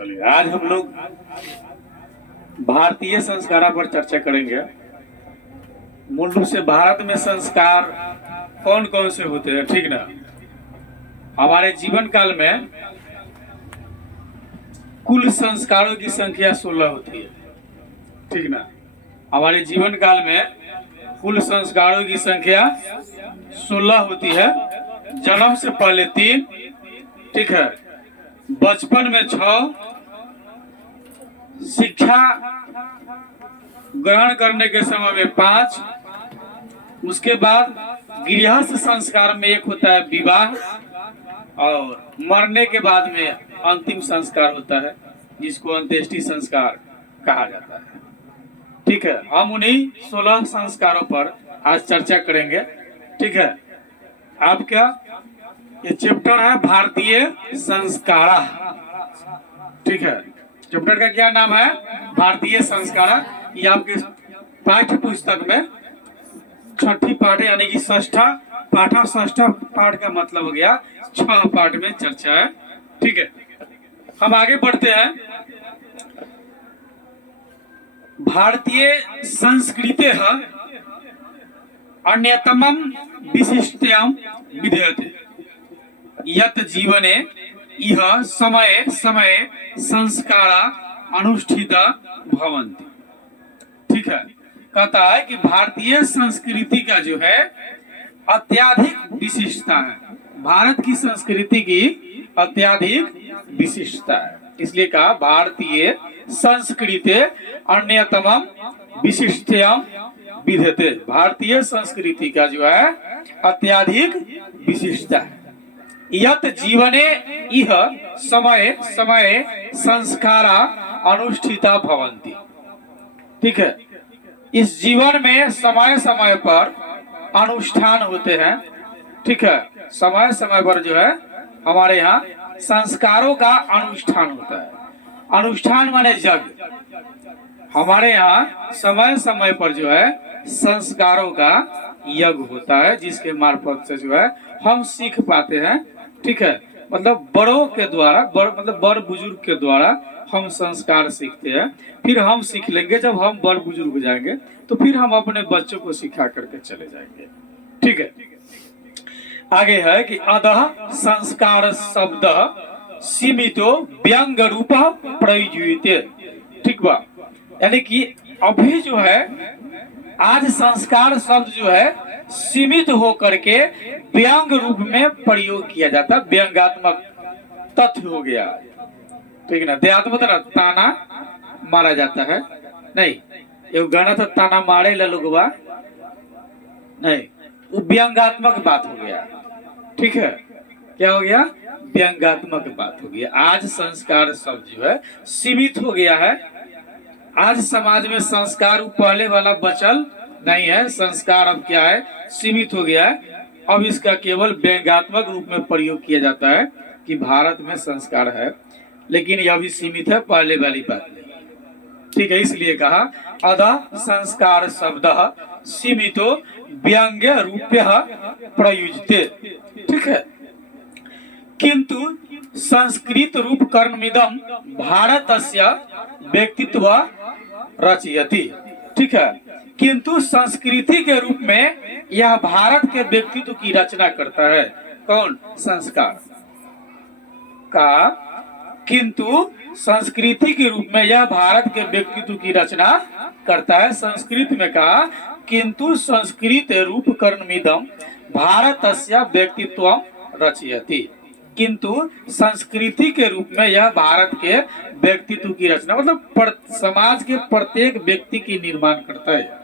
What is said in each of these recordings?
चलिए आज हम लोग भारतीय संस्कारों पर चर्चा करेंगे। मूल रूप से भारत में संस्कार कौन कौन से होते हैं, ठीक ना। हमारे जीवन काल में कुल संस्कारों की संख्या 16 होती है, ठीक ना। हमारे जीवन काल में कुल संस्कारों की संख्या 16 होती है। जन्म से पहले 3, ठीक है, बचपन में 6, शिक्षा ग्रहण करने के समय में 5, उसके बाद गृहस्थ संस्कार में एक होता है विवाह, और मरने के बाद में अंतिम संस्कार होता है जिसको अंत्येष्टि संस्कार कहा जाता है, ठीक है। हम उन्हीं 16 संस्कारों पर आज चर्चा करेंगे, ठीक है। आपका ये चैप्टर है भारतीय संस्कारा, ठीक है। चैप्टर का क्या नाम है? भारतीय संस्कारा। ये आपके पाठ्य पुस्तक में छठी पाठ यानी कि षष्ठा पाठ का मतलब हो गया 6 पाठ में चर्चा है, ठीक है। हम आगे बढ़ते हैं। भारतीय संस्कृति है अन्यतमं विशिष्टं विद्यते यत् जीवने इह समय समय संस्कारा अनुष्ठिता भवन्ति, ठीक है। कहता है कि भारतीय संस्कृति का जो है अत्याधिक विशिष्टता है, भारत की संस्कृति की अत्याधिक विशिष्टता है, इसलिए कहा भारतीय संस्कृति अन्यतमं विशिष्टं विद्यते। भारतीय संस्कृति का जो है अत्याधिक विशिष्टता है। यत् जीवने इह समय समय संस्कारा अनुष्ठिता भवन्ति, ठीक है। इस जीवन में समय समय पर अनुष्ठान होते हैं, ठीक है। समय समय पर जो है हमारे यहाँ संस्कारों का अनुष्ठान होता है। अनुष्ठान माने यज्ञ। हमारे यहाँ समय समय पर जो है संस्कारों का यज्ञ होता है, जिसके मार्फत से जो है हम सीख पाते हैं, ठीक है। मतलब बड़ों के द्वारा बड़ बुजुर्ग के द्वारा हम संस्कार सीखते हैं। फिर हम सीख लेंगे, जब हम बड़ बुजुर्ग हो जाएंगे तो फिर हम अपने बच्चों को सिखा करके चले जाएंगे, ठीक है। आगे है कि अधः संस्कार शब्द सीमितो व्यंग रूप प्रयुज्यते, ठीक बा। यानी कि अभी जो है आज संस्कार शब्द जो है सीमित हो करके व्यंग रूप में प्रयोग किया जाता है, व्यंगात्मक तथ्य हो गया, ठीक ना। देहात्मक ताना मारा जाता है, नहीं ये गाना था ताना मारे लोगवा, नहीं वो व्यंगात्मक बात हो गया, ठीक है। क्या हो गया? व्यंगात्मक बात हो गया। आज संस्कार शब्द जो है सीमित हो गया है। आज समाज में संस्कार पहले वाला बचल नहीं है, संस्कार अब क्या है सीमित हो गया है। अब इसका केवल व्यंग्यात्मक रूप में प्रयोग किया जाता है कि भारत में संस्कार है, लेकिन यह भी सीमित है, पहले वाली बात नहीं, ठीक है। इसलिए कहा अधः संस्कार शब्द सीमितो व्यंग्य रूप्य प्रयुज्यते, ठीक है। किंतु संस्कृत रूप कर्ममिदं भारतस्य व्यक्तित्व रचयति, ठीक है। किंतु संस्कृति के रूप में यह भारत के व्यक्तित्व की रचना करता है। कौन? संस्कार का। किंतु संस्कृति के रूप में यह भारत के व्यक्तित्व की रचना करता है। संस्कृत में कहा किंतु संस्कृत रूप कर्ममिदं भारतस्य व्यक्तित्व रचयति, किंतु संस्कृति के रूप में यह भारत के व्यक्तित्व की रचना मतलब समाज के प्रत्येक व्यक्ति की निर्माण करता है।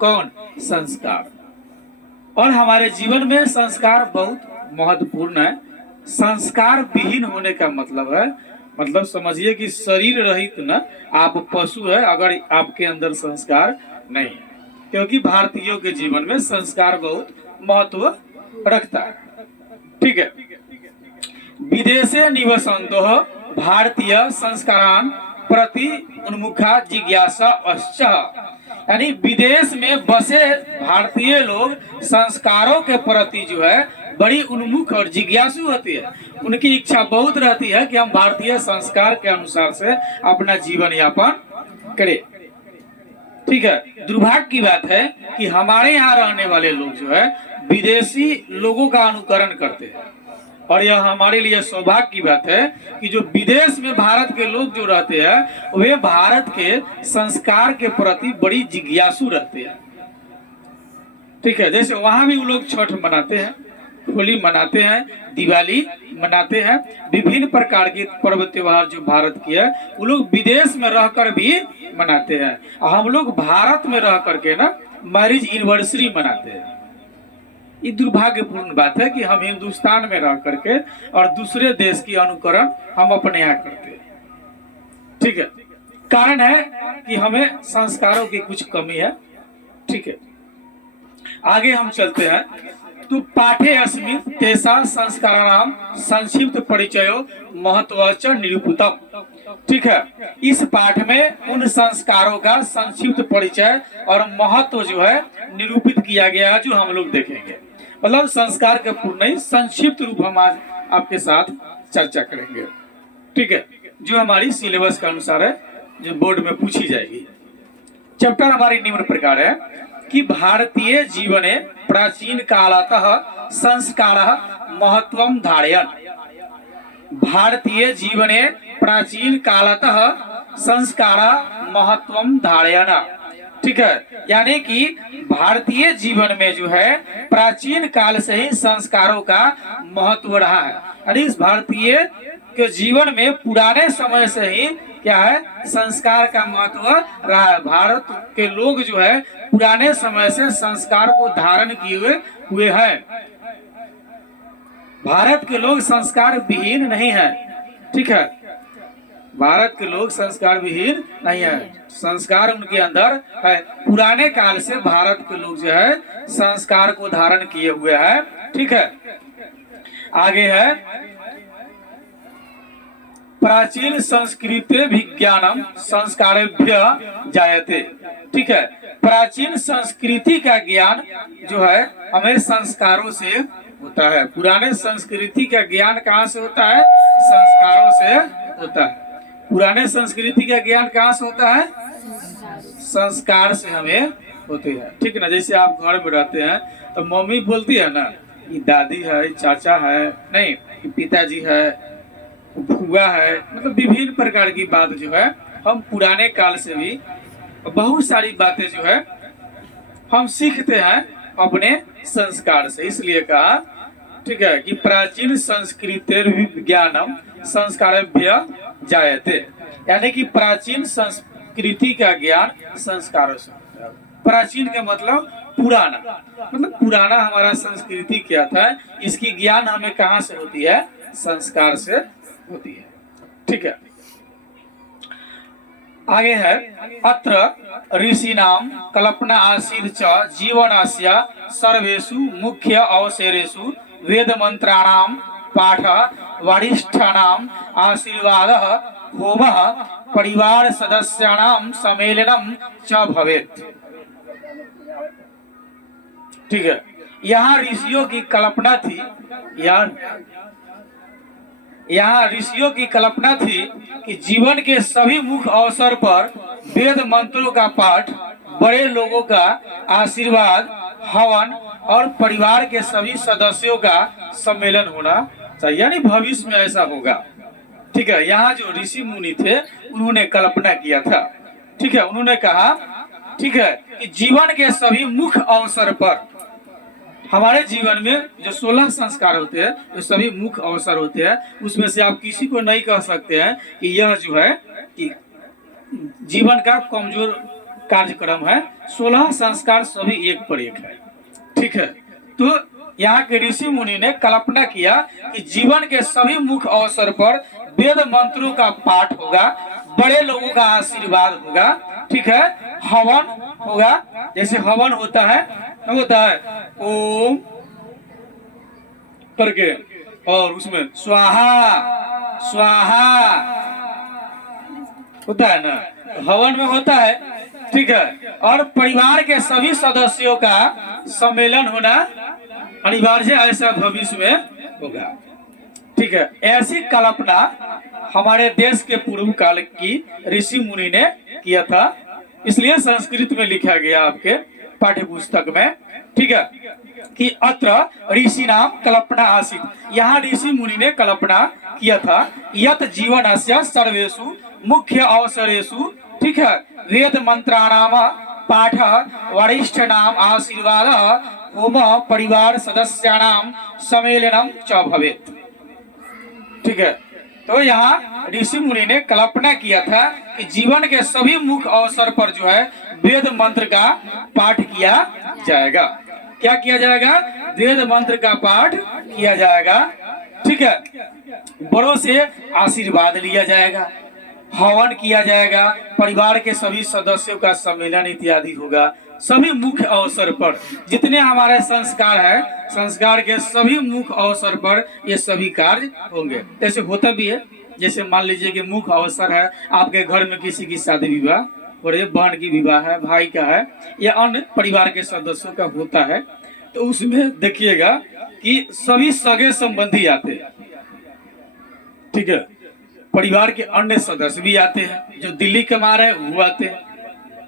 कौन? संस्कार। और हमारे जीवन में संस्कार बहुत महत्वपूर्ण है। संस्कार विहीन होने का मतलब है, मतलब समझिए कि शरीर रहित न आप पशु है अगर आपके अंदर संस्कार नहीं, क्योंकि भारतीयों के जीवन में संस्कार बहुत महत्व रखता है, ठीक है। विदेशे निवसन्तो भारतीय संस्कारान प्रति उन्मुखा जिज्ञासा अस्च, यानी विदेश में बसे भारतीय लोग संस्कारों के प्रति जो है बड़ी उन्मुख और जिज्ञासु होती है। उनकी इच्छा बहुत रहती है कि हम भारतीय संस्कार के अनुसार से अपना जीवन यापन करें। ठीक है, दुर्भाग्य की बात है कि हमारे यहाँ रहने वाले लोग जो है विदेशी लोगों का अनुकरण करते हैं, और यह हमारे लिए सौभाग्य की बात है कि जो विदेश में भारत के लोग जो रहते हैं वे भारत के संस्कार के प्रति बड़ी जिज्ञासु रहते हैं। ठीक है, जैसे वहां भी वो लोग छठ मनाते हैं, होली मनाते हैं, दिवाली मनाते हैं, विभिन्न प्रकार के पर्व त्योहार जो भारत की है वो लोग विदेश में रहकर भी मनाते हैं। और हम लोग भारत में रह करके ना मैरिज एनिवर्सरी मनाते हैं। ये दुर्भाग्यपूर्ण बात है कि हम हिंदुस्तान में रह करके और दूसरे देश की अनुकरण हम अपने यहाँ करते हैं। ठीक है, कारण है कि हमें संस्कारों की कुछ कमी है। ठीक है, आगे हम चलते हैं। तो पाठे अस्मिन् तेषां संस्काराणां संक्षिप्त परिचयो महत्वश्च निरूपितम्। ठीक है, इस पाठ में उन संस्कारों का संक्षिप्त परिचय और महत्व जो है निरूपित किया गया है, जो हम लोग देखेंगे। मतलब संस्कार का पूर्ण नहीं, संक्षिप्त रूप हम आज आपके साथ चर्चा करेंगे। ठीक है, जो हमारी सिलेबस के अनुसार है, जो बोर्ड में पूछी जाएगी। चैप्टर हमारी निम्न प्रकार है कि भारतीय जीवने प्राचीन कालतः संस्कारः महत्वं धारयन्। भारतीय जीवने प्राचीन कालतः संस्कारः महत्वं धारयन्। ठीक है, यानी कि भारतीय जीवन में जो है प्राचीन काल से ही संस्कारों का महत्व रहा है। यानी इस भारतीय के जीवन में पुराने समय से ही क्या है, संस्कार का महत्व रहा है। भारत के लोग जो है पुराने समय से संस्कार को धारण किए हुए हैं। भारत के लोग संस्कार विहीन नहीं है। ठीक है, भारत के लोग संस्कार विहीन नहीं है, संस्कार उनके अंदर है। पुराने काल से भारत के लोग जो है संस्कार को धारण किए हुए हैं। ठीक है, आगे है प्राचीन संस्कृते विज्ञानम संस्कारेभ्य जायते। ठीक है, प्राचीन संस्कृति का ज्ञान जो है हमें संस्कारों से होता है। पुराने संस्कृति का ज्ञान कहाँ से होता है? संस्कारों से होता है। पुराने संस्कृति का ज्ञान कहाँ से होता है? संस्कार से हमें होते हैं। ठीक है ना, जैसे आप घर में रहते हैं तो मम्मी बोलती है ना, ये दादी है, ये चाचा है, नहीं ये पिताजी है, बुआ है, मतलब विभिन्न प्रकार की बात जो है हम पुराने काल से भी बहुत सारी बातें जो है हम सीखते हैं अपने संस्कार से। इसलिए कहा, ठीक है, कि प्राचीन संस्कृति विज्ञानम संस्कारेभ्य जायते, यानी कि प्राचीन संस्कृति का ज्ञान संस्कारों से। प्राचीन का मतलब पुराना, मतलब पुराना हमारा संस्कृति क्या था, इसकी ज्ञान हमें कहाँ से होती है? संस्कार से होती है। ठीक है, आगे है अत्र ऋषीणाम कल्पना आसीत् च जीवनस्य सर्वेषु मुख्य अवसरेषु वेद मंत्राणाम पाठ वरिष्ठानाम आशीर्वादः होमः परिवार सदस्यानाम सम्मेलनम च भवेत्। ठीक है, यहाँ ऋषियों की कल्पना थी, यहाँ ऋषियों की कल्पना थी कि जीवन के सभी मुख्य अवसर पर वेद मंत्रों का पाठ, बड़े लोगों का आशीर्वाद, हवन और परिवार के सभी सदस्यों का सम्मेलन होना चाहिए, यानी भविष्य में ऐसा होगा। ठीक है, यहाँ जो ऋषि मुनि थे उन्होंने कल्पना किया था। ठीक है, उन्होंने कहा, ठीक है, कि जीवन के सभी मुख्य अवसर पर, हमारे जीवन में जो 16 संस्कार होते हैं, जो सभी मुख्य अवसर होते हैं, उसमें से आप किसी को नहीं कह सकते हैं कि यह जो है कि जीवन का कमजोर कार्यक्रम है। 16 संस्कार सभी एक पर एक है। ठीक है, तो यहाँ के ऋषि मुनि ने कल्पना किया कि जीवन के सभी मुख्य अवसर पर वेद मंत्रों का पाठ होगा, बड़े लोगों का आशीर्वाद होगा। ठीक है, हवन होगा, जैसे हवन होता है ओम करके, और उसमें स्वाहा स्वाहा होता है ना, हवन में होता है। ठीक है, और परिवार के सभी सदस्यों का सम्मेलन होना अनिवार्य, ऐसा भविष्य में होगा। ठीक है। ठीक है, ऐसी कल्पना हमारे देश के पूर्व काल की ऋषि मुनि ने किया था, इसलिए संस्कृत में लिखा गया आपके पाठ्य पुस्तक में, ठीक है, कि अत्र ऋषि नाम कल्पना आसीत, यहाँ ऋषि मुनि ने कल्पना किया था, यत जीवनस्य सर्वेषु मुख्य अवसरेषु, ठीक है, वेद मंत्राणाम पाठ, वरिष्ठ नाम आशीर्वाद, होम परिवार सदस्यानाम सम्मेलनम च भवेत्। ठीक है, तो यहाँ ऋषि मुनि ने कल्पना किया था कि जीवन के सभी मुख्य अवसर पर जो है वेद मंत्र का पाठ किया जाएगा। क्या किया जाएगा? वेद मंत्र का पाठ किया जाएगा। ठीक है, बड़ों से आशीर्वाद लिया जाएगा, हवन किया जाएगा, परिवार के सभी सदस्यों का सम्मेलन इत्यादि होगा। सभी मुख्य अवसर पर जितने हमारे संस्कार है, संस्कार के सभी मुख्य अवसर पर ये सभी कार्य होंगे। जैसे होता भी है, जैसे मान लीजिए कि मुख्य अवसर है आपके घर में किसी की शादी विवाह, और बहन की विवाह है, भाई का है, या अन्य परिवार के सदस्यों का होता है, तो उसमें देखिएगा कि सभी सगे संबंधी आते हैं। ठीक है, परिवार के अन्य सदस्य भी आते हैं, जो दिल्ली कमा रहे हैं वो आते हैं,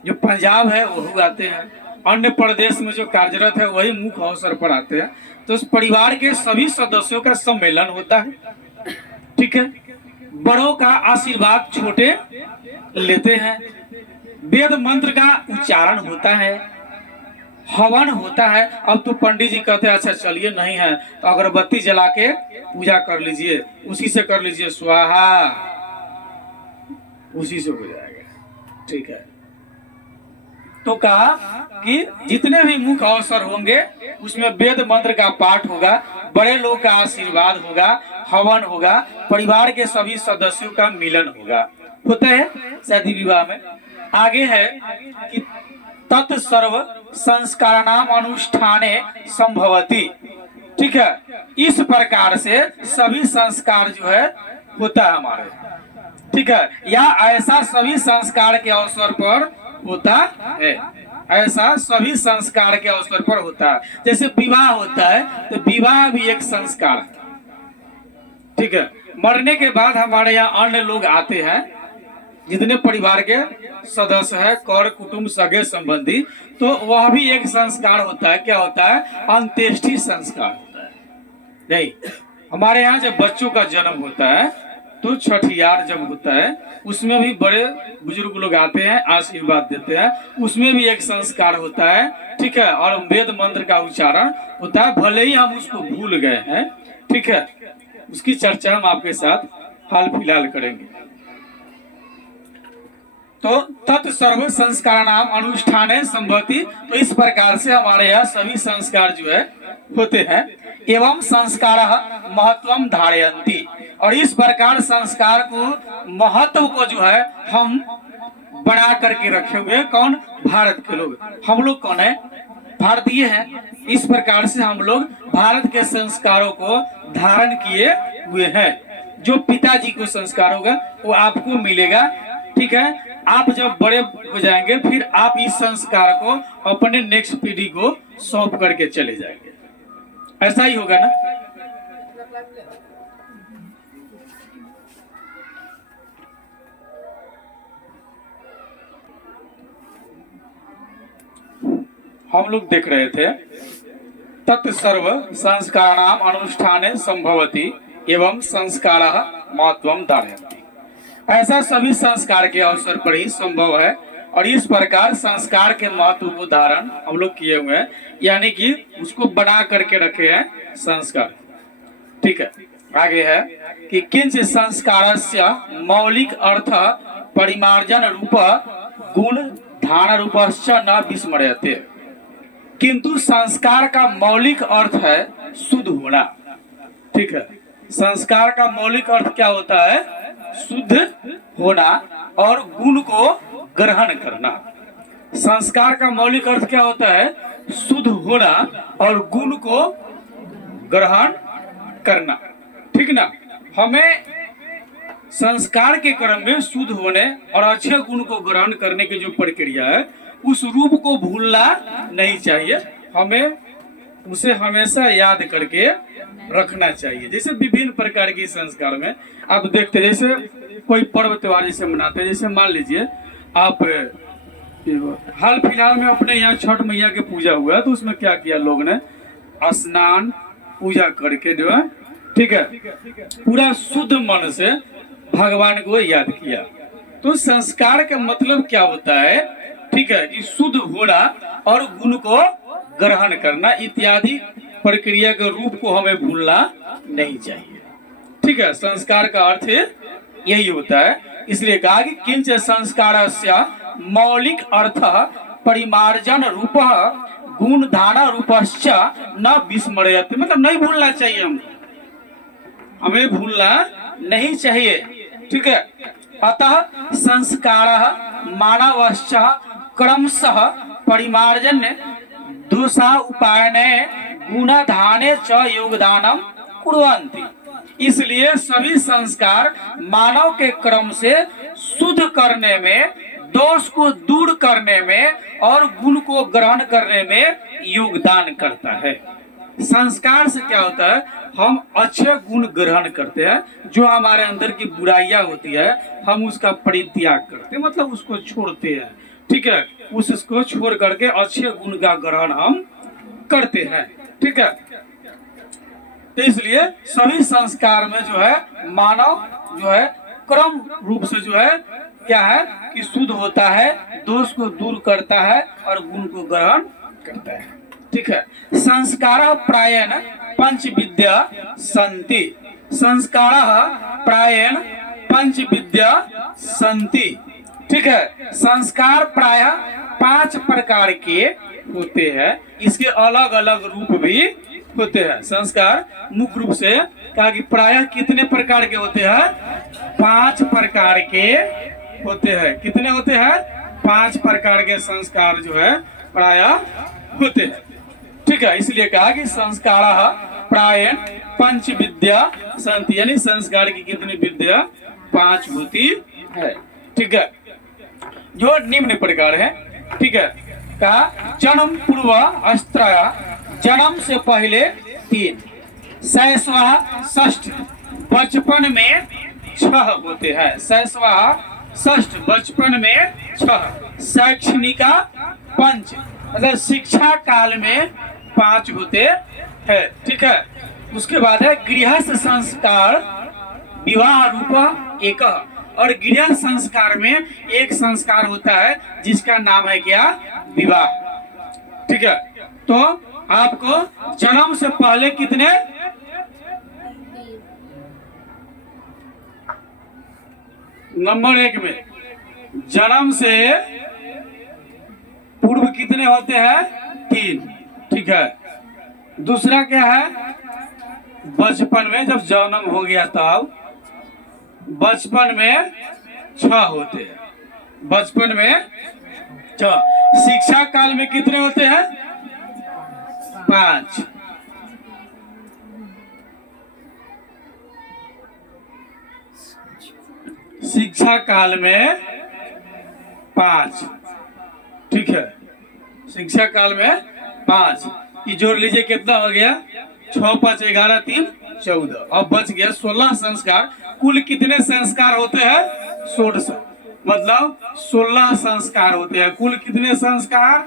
जो पंजाब है वो आते हैं, अन्य प्रदेश में जो कार्यरत है वही मुख्य अवसर पर आते हैं। तो उस परिवार के सभी सदस्यों का सम्मेलन होता है। ठीक है, बड़ों का आशीर्वाद छोटे लेते हैं, वेद मंत्र का उच्चारण होता है, हवन होता है। अब तो पंडित जी कहते हैं अच्छा चलिए नहीं है तो अगरबत्ती जला के पूजा कर लीजिए, उसी से कर लीजिए स्वाहा, उसी से हो जाएगा। ठीक है, तो कहा कि जितने भी मुख्य अवसर होंगे उसमें वेद मंत्र का पाठ होगा, बड़े लोग का आशीर्वाद होगा, हवन होगा, परिवार के सभी सदस्यों का मिलन होगा। होता है शादी विवाह में। आगे है कि तत्सर्व संस्काराणाम अनुष्ठाने संभवति। ठीक है, इस प्रकार से सभी संस्कार जो है होता है हमारे। ठीक है, या ऐसा सभी संस्कार के अवसर पर होता है, ऐसा सभी संस्कार के अवसर पर होता है। जैसे विवाह होता है तो विवाह भी एक संस्कार है। ठीक है, मरने के बाद हमारे यहाँ अन्य लोग आते हैं, जितने परिवार के सदस्य है, कर कुटुंब सगे संबंधी, तो वह भी एक संस्कार होता है। क्या होता है? अंत्येष्टि संस्कार होता है। नहीं, हमारे यहाँ जब बच्चों का जन्म होता है तो छठियार जब होता है उसमें भी बड़े बुजुर्ग लोग आते हैं, आशीर्वाद देते हैं, उसमें भी एक संस्कार होता है। ठीक है, और वेद मंत्र का उच्चारण होता है, भले ही हम उसको भूल गए हैं। ठीक है, उसकी चर्चा हम आपके साथ हाल फिलहाल करेंगे। तो तत्सर्व संस्कार नाम अनुष्ठान संभवती। तो इस प्रकार से हमारे यहाँ सभी संस्कार जो है होते हैं। एवं संस्कार महत्वम धारयन्ति, और इस प्रकार संस्कार को महत्व को जो है हम बना करके रखे हुए हैं। कौन? भारत के लोग। हम लोग कौन है? भारतीय हैं। इस प्रकार से हम लोग भारत के संस्कारों को धारण किए हुए हैं। जो पिताजी को संस्कार होगा वो आपको मिलेगा। ठीक है, आप जब बड़े हो जाएंगे फिर आप इस संस्कार को अपने नेक्स्ट पीढ़ी को सौंप करके चले जाएंगे। ऐसा ही होगा ना? हम लोग देख रहे थे तत्सर्व संस्काराणाम अनुष्ठाने संभवति एवं संस्कार महत्वम धारयन्ति। ऐसा सभी संस्कार के अवसर पर ही संभव है, और इस प्रकार संस्कार के महत्व को धारण हम लोग किए हुए हैं, यानी कि उसको बना करके रखे हैं संस्कार। ठीक है, आगे है कि किंच संस्कारस्य मौलिक अर्थ परिमार्जन रूप गुण धान रूपश्च न विस्मर्यते। किंतु संस्कार का मौलिक अर्थ है शुद्ध होना। ठीक है, संस्कार का मौलिक अर्थ क्या होता है? शुद्ध होना और गुण को ग्रहण करना। संस्कार का मौलिक अर्थ क्या होता है? शुद्ध होना और गुण को ग्रहण करना। ठीक ना? हमें संस्कार के क्रम में शुद्ध होने और अच्छे गुण को ग्रहण करने की जो प्रक्रिया है उस रूप को भूलना नहीं चाहिए। हमें उसे हमेशा याद करके रखना चाहिए। जैसे विभिन्न प्रकार के संस्कार में आप देखते हैं, जैसे कोई पर्व त्योहार जैसे मनाते हैं, जैसे मान लीजिए आप हाल फिलहाल में अपने यहाँ छठ मैया की पूजा हुआ है, तो उसमें क्या किया लोग ने, स्नान पूजा करके जो है, ठीक है, पूरा शुद्ध मन से भगवान को याद किया। तो संस्कार का मतलब क्या होता है, ठीक है, कि शुद्ध होना और गुण को ग्रहण करना इत्यादि प्रक्रिया के रूप को हमें भूलना नहीं चाहिए। ठीक है, संस्कार का अर्थ यही होता है। इसलिए कहा कि किंच संस्कारस्य मौलिक अर्थ परिमार्जन रूप गुण धारण रूपश्च न विस्मरेत, मतलब नहीं भूलना चाहिए, हमें भूलना नहीं चाहिए। ठीक है, अतः संस्कार मानवश्च क्रमशः परिमार्जन दोषा उपायने गुणधाने च योगदानम कुर्वन्ति। इसलिए सभी संस्कार मानव के क्रम से शुद्ध करने में, दोष को दूर करने में और गुण को ग्रहण करने में योगदान करता है। संस्कार से क्या होता है, हम अच्छे गुण ग्रहण करते हैं, जो हमारे अंदर की बुराइयां होती है हम उसका परित्याग करते हैं, मतलब उसको छोड़ते हैं। ठीक है, उसको छोड़ करके अच्छे गुण का ग्रहण हम करते हैं। ठीक है, तो इसलिए सभी संस्कार में जो है मानव जो है क्रम रूप से जो है क्या है कि शुद्ध होता है, दोष को दूर करता है और गुण को ग्रहण करता है। ठीक है, संस्कार प्रायेण पंच विद्या संति, संस्कार प्रायेण पंच विद्या संति। ठीक है, संस्कार प्राय 5 प्रकार के होते हैं, इसके अलग अलग रूप भी होते हैं। संस्कार मुख्य रूप से कहा कि प्राय कितने प्रकार के होते हैं, 5 प्रकार के होते हैं। कितने होते हैं, 5 प्रकार के संस्कार जो है प्राय होते हैं। ठीक है, इसलिए कहा कि संस्कार प्रायेण पंच विद्या संति, यानी संस्कार की कितनी विद्या, 5 होती है। ठीक है, जो निम्न प्रकार है। ठीक है, कहा जन्म पूर्व अस्त्रया, जन्म से पहले 3, शैशव षष्ठ, बचपन में 6 होते हैं। शैशव षष्ठ, बचपन में 6, शैक्षणिका 5, मतलब शिक्षा काल में 5 होते हैं। ठीक है, उसके बाद है गृहस्थ संस्कार विवाह रूप 1, और गृह संस्कार में एक संस्कार होता है जिसका नाम है क्या, विवाह। ठीक है, तो आपको जन्म से पहले कितने, नंबर 1 में जन्म से पूर्व कितने होते हैं, 3। ठीक है, दूसरा क्या है, बचपन में जब जन्म हो गया तब बचपन में 6 होते हैं, बचपन में 6। शिक्षा काल में कितने होते हैं, 5। शिक्षा काल में 5। ठीक है, शिक्षा काल में 5, ये जोड़ लीजिए कितना हो गया, 6 5 11 3 14, अब बच गया 16 संस्कार। कुल कितने संस्कार होते हैं, 16, मतलब 16 संस्कार होते हैं। कुल कितने संस्कार,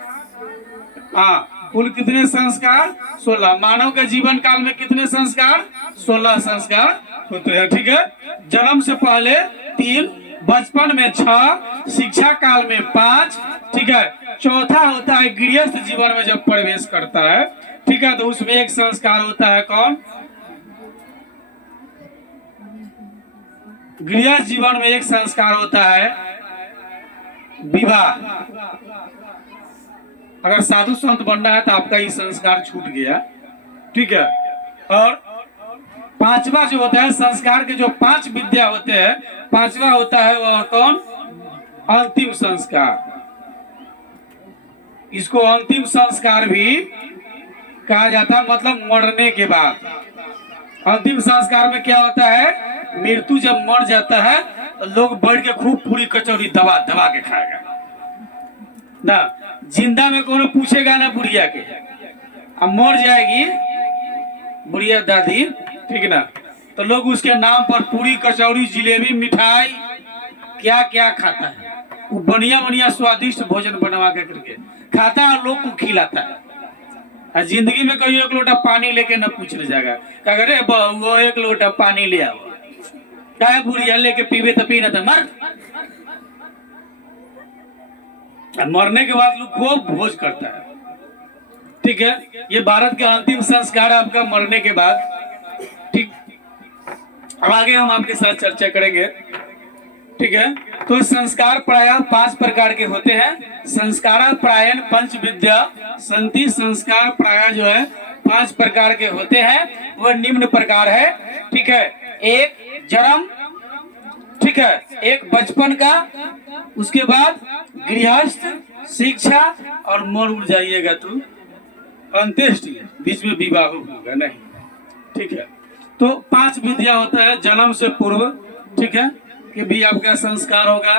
हाँ, कुल कितने संस्कार, 16। मानव के जीवन काल में कितने संस्कार, 16 संस्कार होते हैं। ठीक है, जन्म से पहले 3, बचपन में 6, शिक्षा काल में 5। ठीक है, चौथा होता है गृहस्थ जीवन में जब प्रवेश करता है। ठीक है, तो उसमें एक संस्कार होता है कौन, गृह जीवन में एक संस्कार होता है विवाह। अगर साधु संत बनना है तो आपका ये संस्कार छूट गया। ठीक है, और 5वां जो होता है संस्कार के जो 5 विद्या होते हैं, 5वां होता है वह कौन, अंतिम संस्कार। इसको अंतिम संस्कार भी कहा जाता है, मतलब मरने के बाद। अंतिम संस्कार में क्या होता है, मृत्यु जब मर जाता है तो लोग बैठ के खूब पूरी कचौरी दबा दबा के खाएगा ना, जिंदा में कोनो पूछेगा ना बुढ़िया के, अब मर जाएगी बुढ़िया दादी, ठीक ना, तो लोग उसके नाम पर पूरी कचौड़ी जिलेबी मिठाई क्या क्या खाता है। वो बढ़िया बढ़िया स्वादिष्ट भोजन बनवा के करके खाता है और लोग को खिलाता है। और जिंदगी में कहीं एक लोटा पानी लेके न पूछ ले जाएगा, क्या करे वो एक लोटा पानी ले आओ, क्या है बुढ़िया लेके पीवे तो पीना तो मर। मरने के बाद लोग खूब भोज करता है, ठीक है। ये भारत का अंतिम संस्कार है आपका मरने के बाद, ठीक। अब आगे हम आपके साथ चर्चा करेंगे, ठीक है। तो संस्कार प्राय 5 प्रकार के होते हैं। संस्कार प्रायन पंच विद्या संति संस्कार प्राय जो है 5 प्रकार के होते हैं। वह निम्न प्रकार है, ठीक है। एक जन्म, ठीक है, एक बचपन का, उसके बाद गृहस्थ, शिक्षा और मर उड़ जाइएगा तो अंत्येष्टि, बीच में विवाह होगा नहीं, ठीक है। तो 5 विद्या होता है। जन्म से पूर्व, ठीक है, कि भी आपका संस्कार होगा,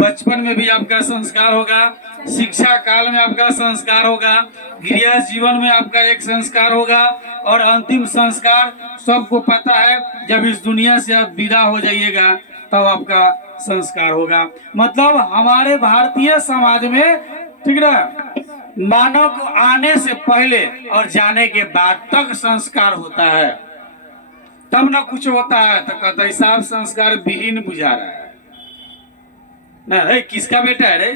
बचपन में भी आपका संस्कार होगा, शिक्षा काल में आपका संस्कार होगा, गृह जीवन में आपका एक संस्कार होगा, और अंतिम संस्कार सबको पता है जब इस दुनिया से आप विदा हो जाइएगा तब आपका संस्कार होगा। मतलब हमारे भारतीय समाज में, ठीक ना, मानव को आने से पहले और जाने के बाद तक संस्कार होता है, तब ना कुछ होता है तो कहता है साहब संस्कार विहीन बुझा रहा है ना, है किसका बेटा है रे,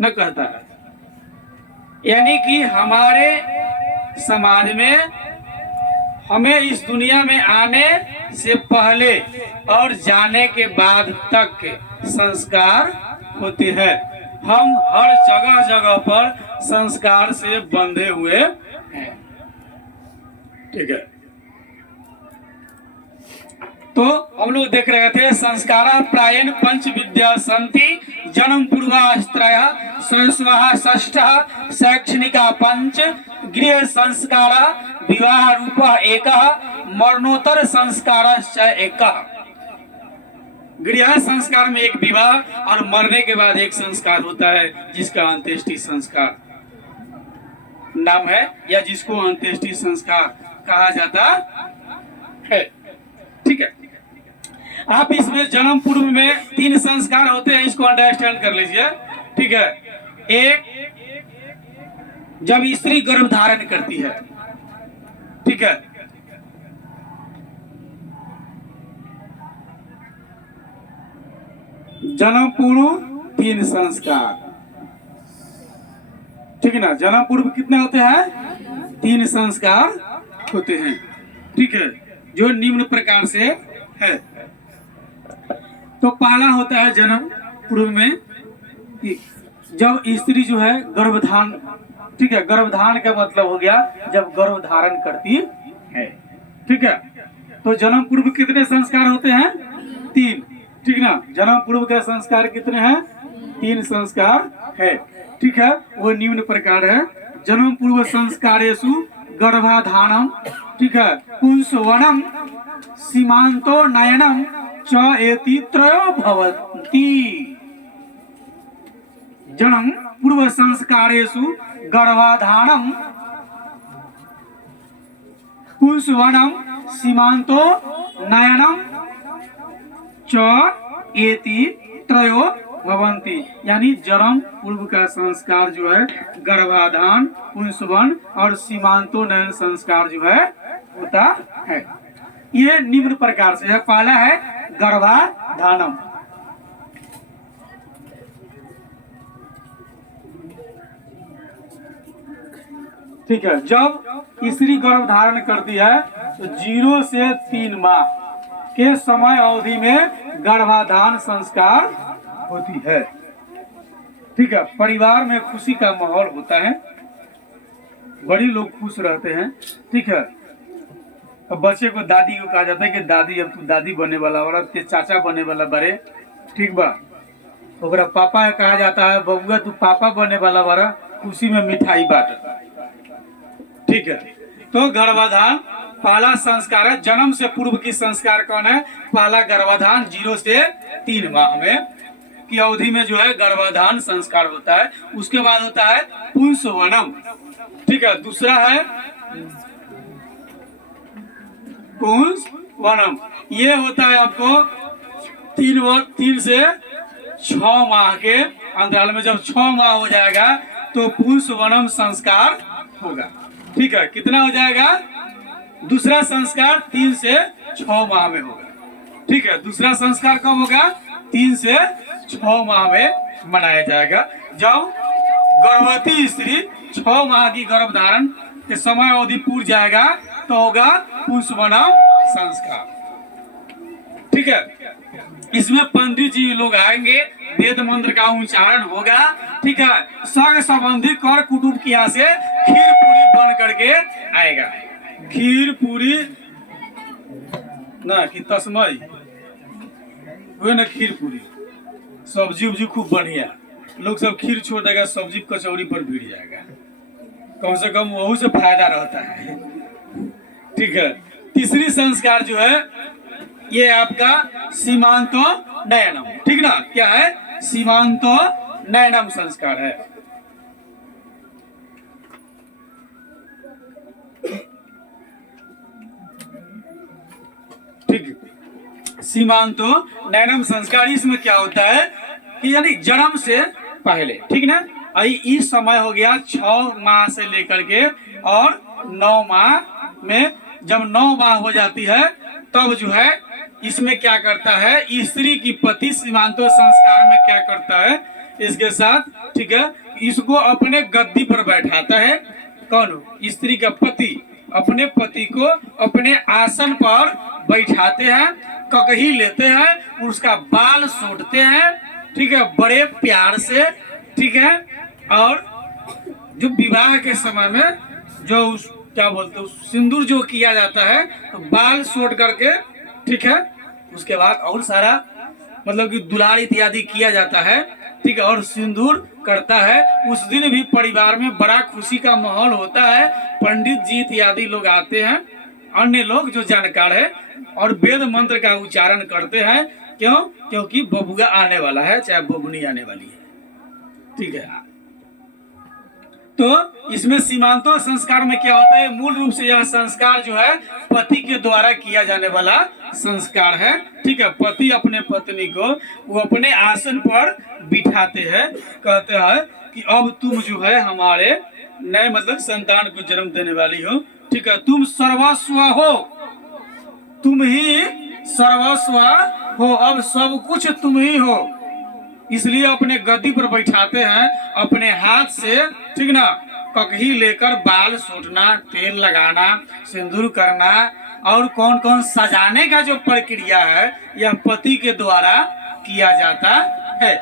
न कहता है। यानी कि हमारे समाज में हमें इस दुनिया में आने से पहले और जाने के बाद तक के संस्कार होते हैं। हम हर जगह जगह पर संस्कार से बंधे हुए हैं, ठीक है। तो हम लोग देख रहे थे संस्कार प्रायन पंच विद्या संति जन्म पूर्वास्त्रय सरस्वः षष्ठः शैक्षणिका पंच गृह संस्कार विवाह रूप एक मरणोत्तर संस्कार एक। गृह संस्कार में एक विवाह और मरने के बाद एक संस्कार होता है जिसका अंत्येष्टि संस्कार नाम है, या जिसको अंत्येष्टि संस्कार कहा जाता है, ठीक है। आप इसमें जन्म पूर्व में 3 संस्कार होते हैं, इसको अंडरस्टैंड कर लीजिए, ठीक है। एक, जब स्त्री गर्भ धारण करती है, ठीक है, जन्म पूर्व 3 संस्कार, ठीक है ना। जन्म पूर्व कितने होते हैं? 3 संस्कार होते हैं, ठीक है, जो निम्न प्रकार से है। तो पहला होता है जन्म पूर्व में जब स्त्री जो है गर्भधान, ठीक है, गर्भधान का मतलब हो गया जब गर्भ धारण करती है, ठीक है। तो जन्म पूर्व कितने संस्कार होते हैं? 3, ठीक ना। जन्म पूर्व के संस्कार कितने हैं? 3 संस्कार है, ठीक है। वो निम्न प्रकार है। जन्म पूर्व संस्कारेषु गर्भाधानम, ठीक है, पुंसवनम सीमांतो नयनम च एति त्रयो भवन्ति। जन्म पूर्व संस्कारेषु गर्भाधानम पुंसवनम सीमांतो नयनम च एति त्रयो भवन्ति। यानी जन्म पूर्व का संस्कार जो है गर्भाधान, पुंसवन और सीमांतो नयन संस्कार जो है होता है। ये निम्न प्रकार से है। पहला है गर्भाधानम, ठीक है। जब स्त्री गर्भ धारण करती है तो 0 से 3 माह के समय अवधि में गर्भाधान संस्कार होती है, ठीक है। परिवार में खुशी का माहौल होता है, बड़ी लोग खुश रहते हैं, ठीक है। अब बच्चे को दादी को कहा जाता है कि दादी अब तू दादी बनने वाला और अब चाचा बनने वाला बड़े, ठीक बा। ओकरा पापा कहा जाता है बबुआ तू पापा बनने वाला बड़ा, खुशी में मिठाई बांट, ठीक है। तो गर्भाधान पहला संस्कार है। जन्म से पूर्व की संस्कार कौन है? पहला गर्भाधान 0 से 3 माह में की अवधि में जो है गर्भाधान संस्कार होता है। उसके बाद होता है पुंसवनम, ठीक है। दूसरा है पुंसवनम। ये होता है आपको 3 से 6 माह के अंतराल में। जब 6 माह हो जाएगा तो पुंसवनम संस्कार होगा। ठीक है, कितना हो जाएगा? दूसरा संस्कार 3 से 6 माह में होगा। ठीक है, दूसरा संस्कार कब होगा? 3 से 6 माह में मनाया जाएगा। जब गर्भवती स्त्री 6 माह की गर्भ धारण के समय अवधि पूर्ण जाएगा तो होगा पुंसवनम संस्कार। ठीक है, इसमें पंडित जी लोग आएंगे, वेद मंत्र का उच्चारण होगा। ठीक है, सग संबंधी कर कुटुंब के यहाँ से खीर पूरी बन करके आएगा। खीर पूरी ना कि तस्मय हुए ना, खीर पूरी सब्जी उब्जी खूब बढ़िया। लोग सब खीर छोड़ देगा, सब्जी कचौड़ी पर भिड़ जाएगा। कम से कम वहू से फायदा रहता है। ठीक है, तीसरी संस्कार जो है ये आपका सीमांतो नयनम। ठीक ना, क्या है? सीमांतो नयनम संस्कार है। ठीक, सीमांतो नयनम संस्कार। इसमें क्या होता है कि यानी जन्म से पहले, ठीक ना, इस समय हो गया 6 माह से लेकर के और 9 माह में। जब 9 माह हो जाती है तब जो है इसमें क्या करता है, स्त्री की पति सीमांतो संस्कार में क्या करता है इसके साथ, ठीक है, इसको अपने गद्दी पर बैठाता है। कौन? स्त्री का पति अपने पति को अपने आसन पर बैठाते हैं, ककही लेते हैं, उसका बाल सोटते हैं। ठीक है, बड़े प्यार से। ठीक है, और जो विवाह के समय में जो क्या बोलते हैं सिंदूर जो किया जाता है तो बाल सोट करके, ठीक है, उसके बाद और सारा मतलब कि दुलार इत्यादि किया जाता है। ठीक है, और सिंदूर करता है। उस दिन भी परिवार में बड़ा खुशी का माहौल होता है। पंडित जी इत्यादि लोग आते हैं, अन्य लोग जो जानकार है, और वेद मंत्र का उच्चारण करते हैं। क्यों? क्योंकि बबुआ आने वाला है, चाहे बबुनी आने वाली है। ठीक है, तो इसमें सीमांतो संस्कार में क्या होता है? मूल रूप से यह संस्कार जो है पति के द्वारा किया जाने वाला संस्कार है। ठीक है, पति अपने पत्नी को वो अपने आसन पर बिठाते हैं, कहते हैं कि अब तुम जो है हमारे नए मतलब संतान को जन्म देने वाली हो। ठीक है, तुम सर्वस्व हो, तुम ही सर्वस्व हो, अब सब कुछ तुम ही हो। इसलिए अपने गद्दी पर बैठाते हैं, अपने हाथ से, ठीक ना, ककही लेकर बाल सोटना, तेल लगाना, सिंदूर करना और कौन कौन सजाने का जो प्रक्रिया है यह पति के द्वारा किया जाता है।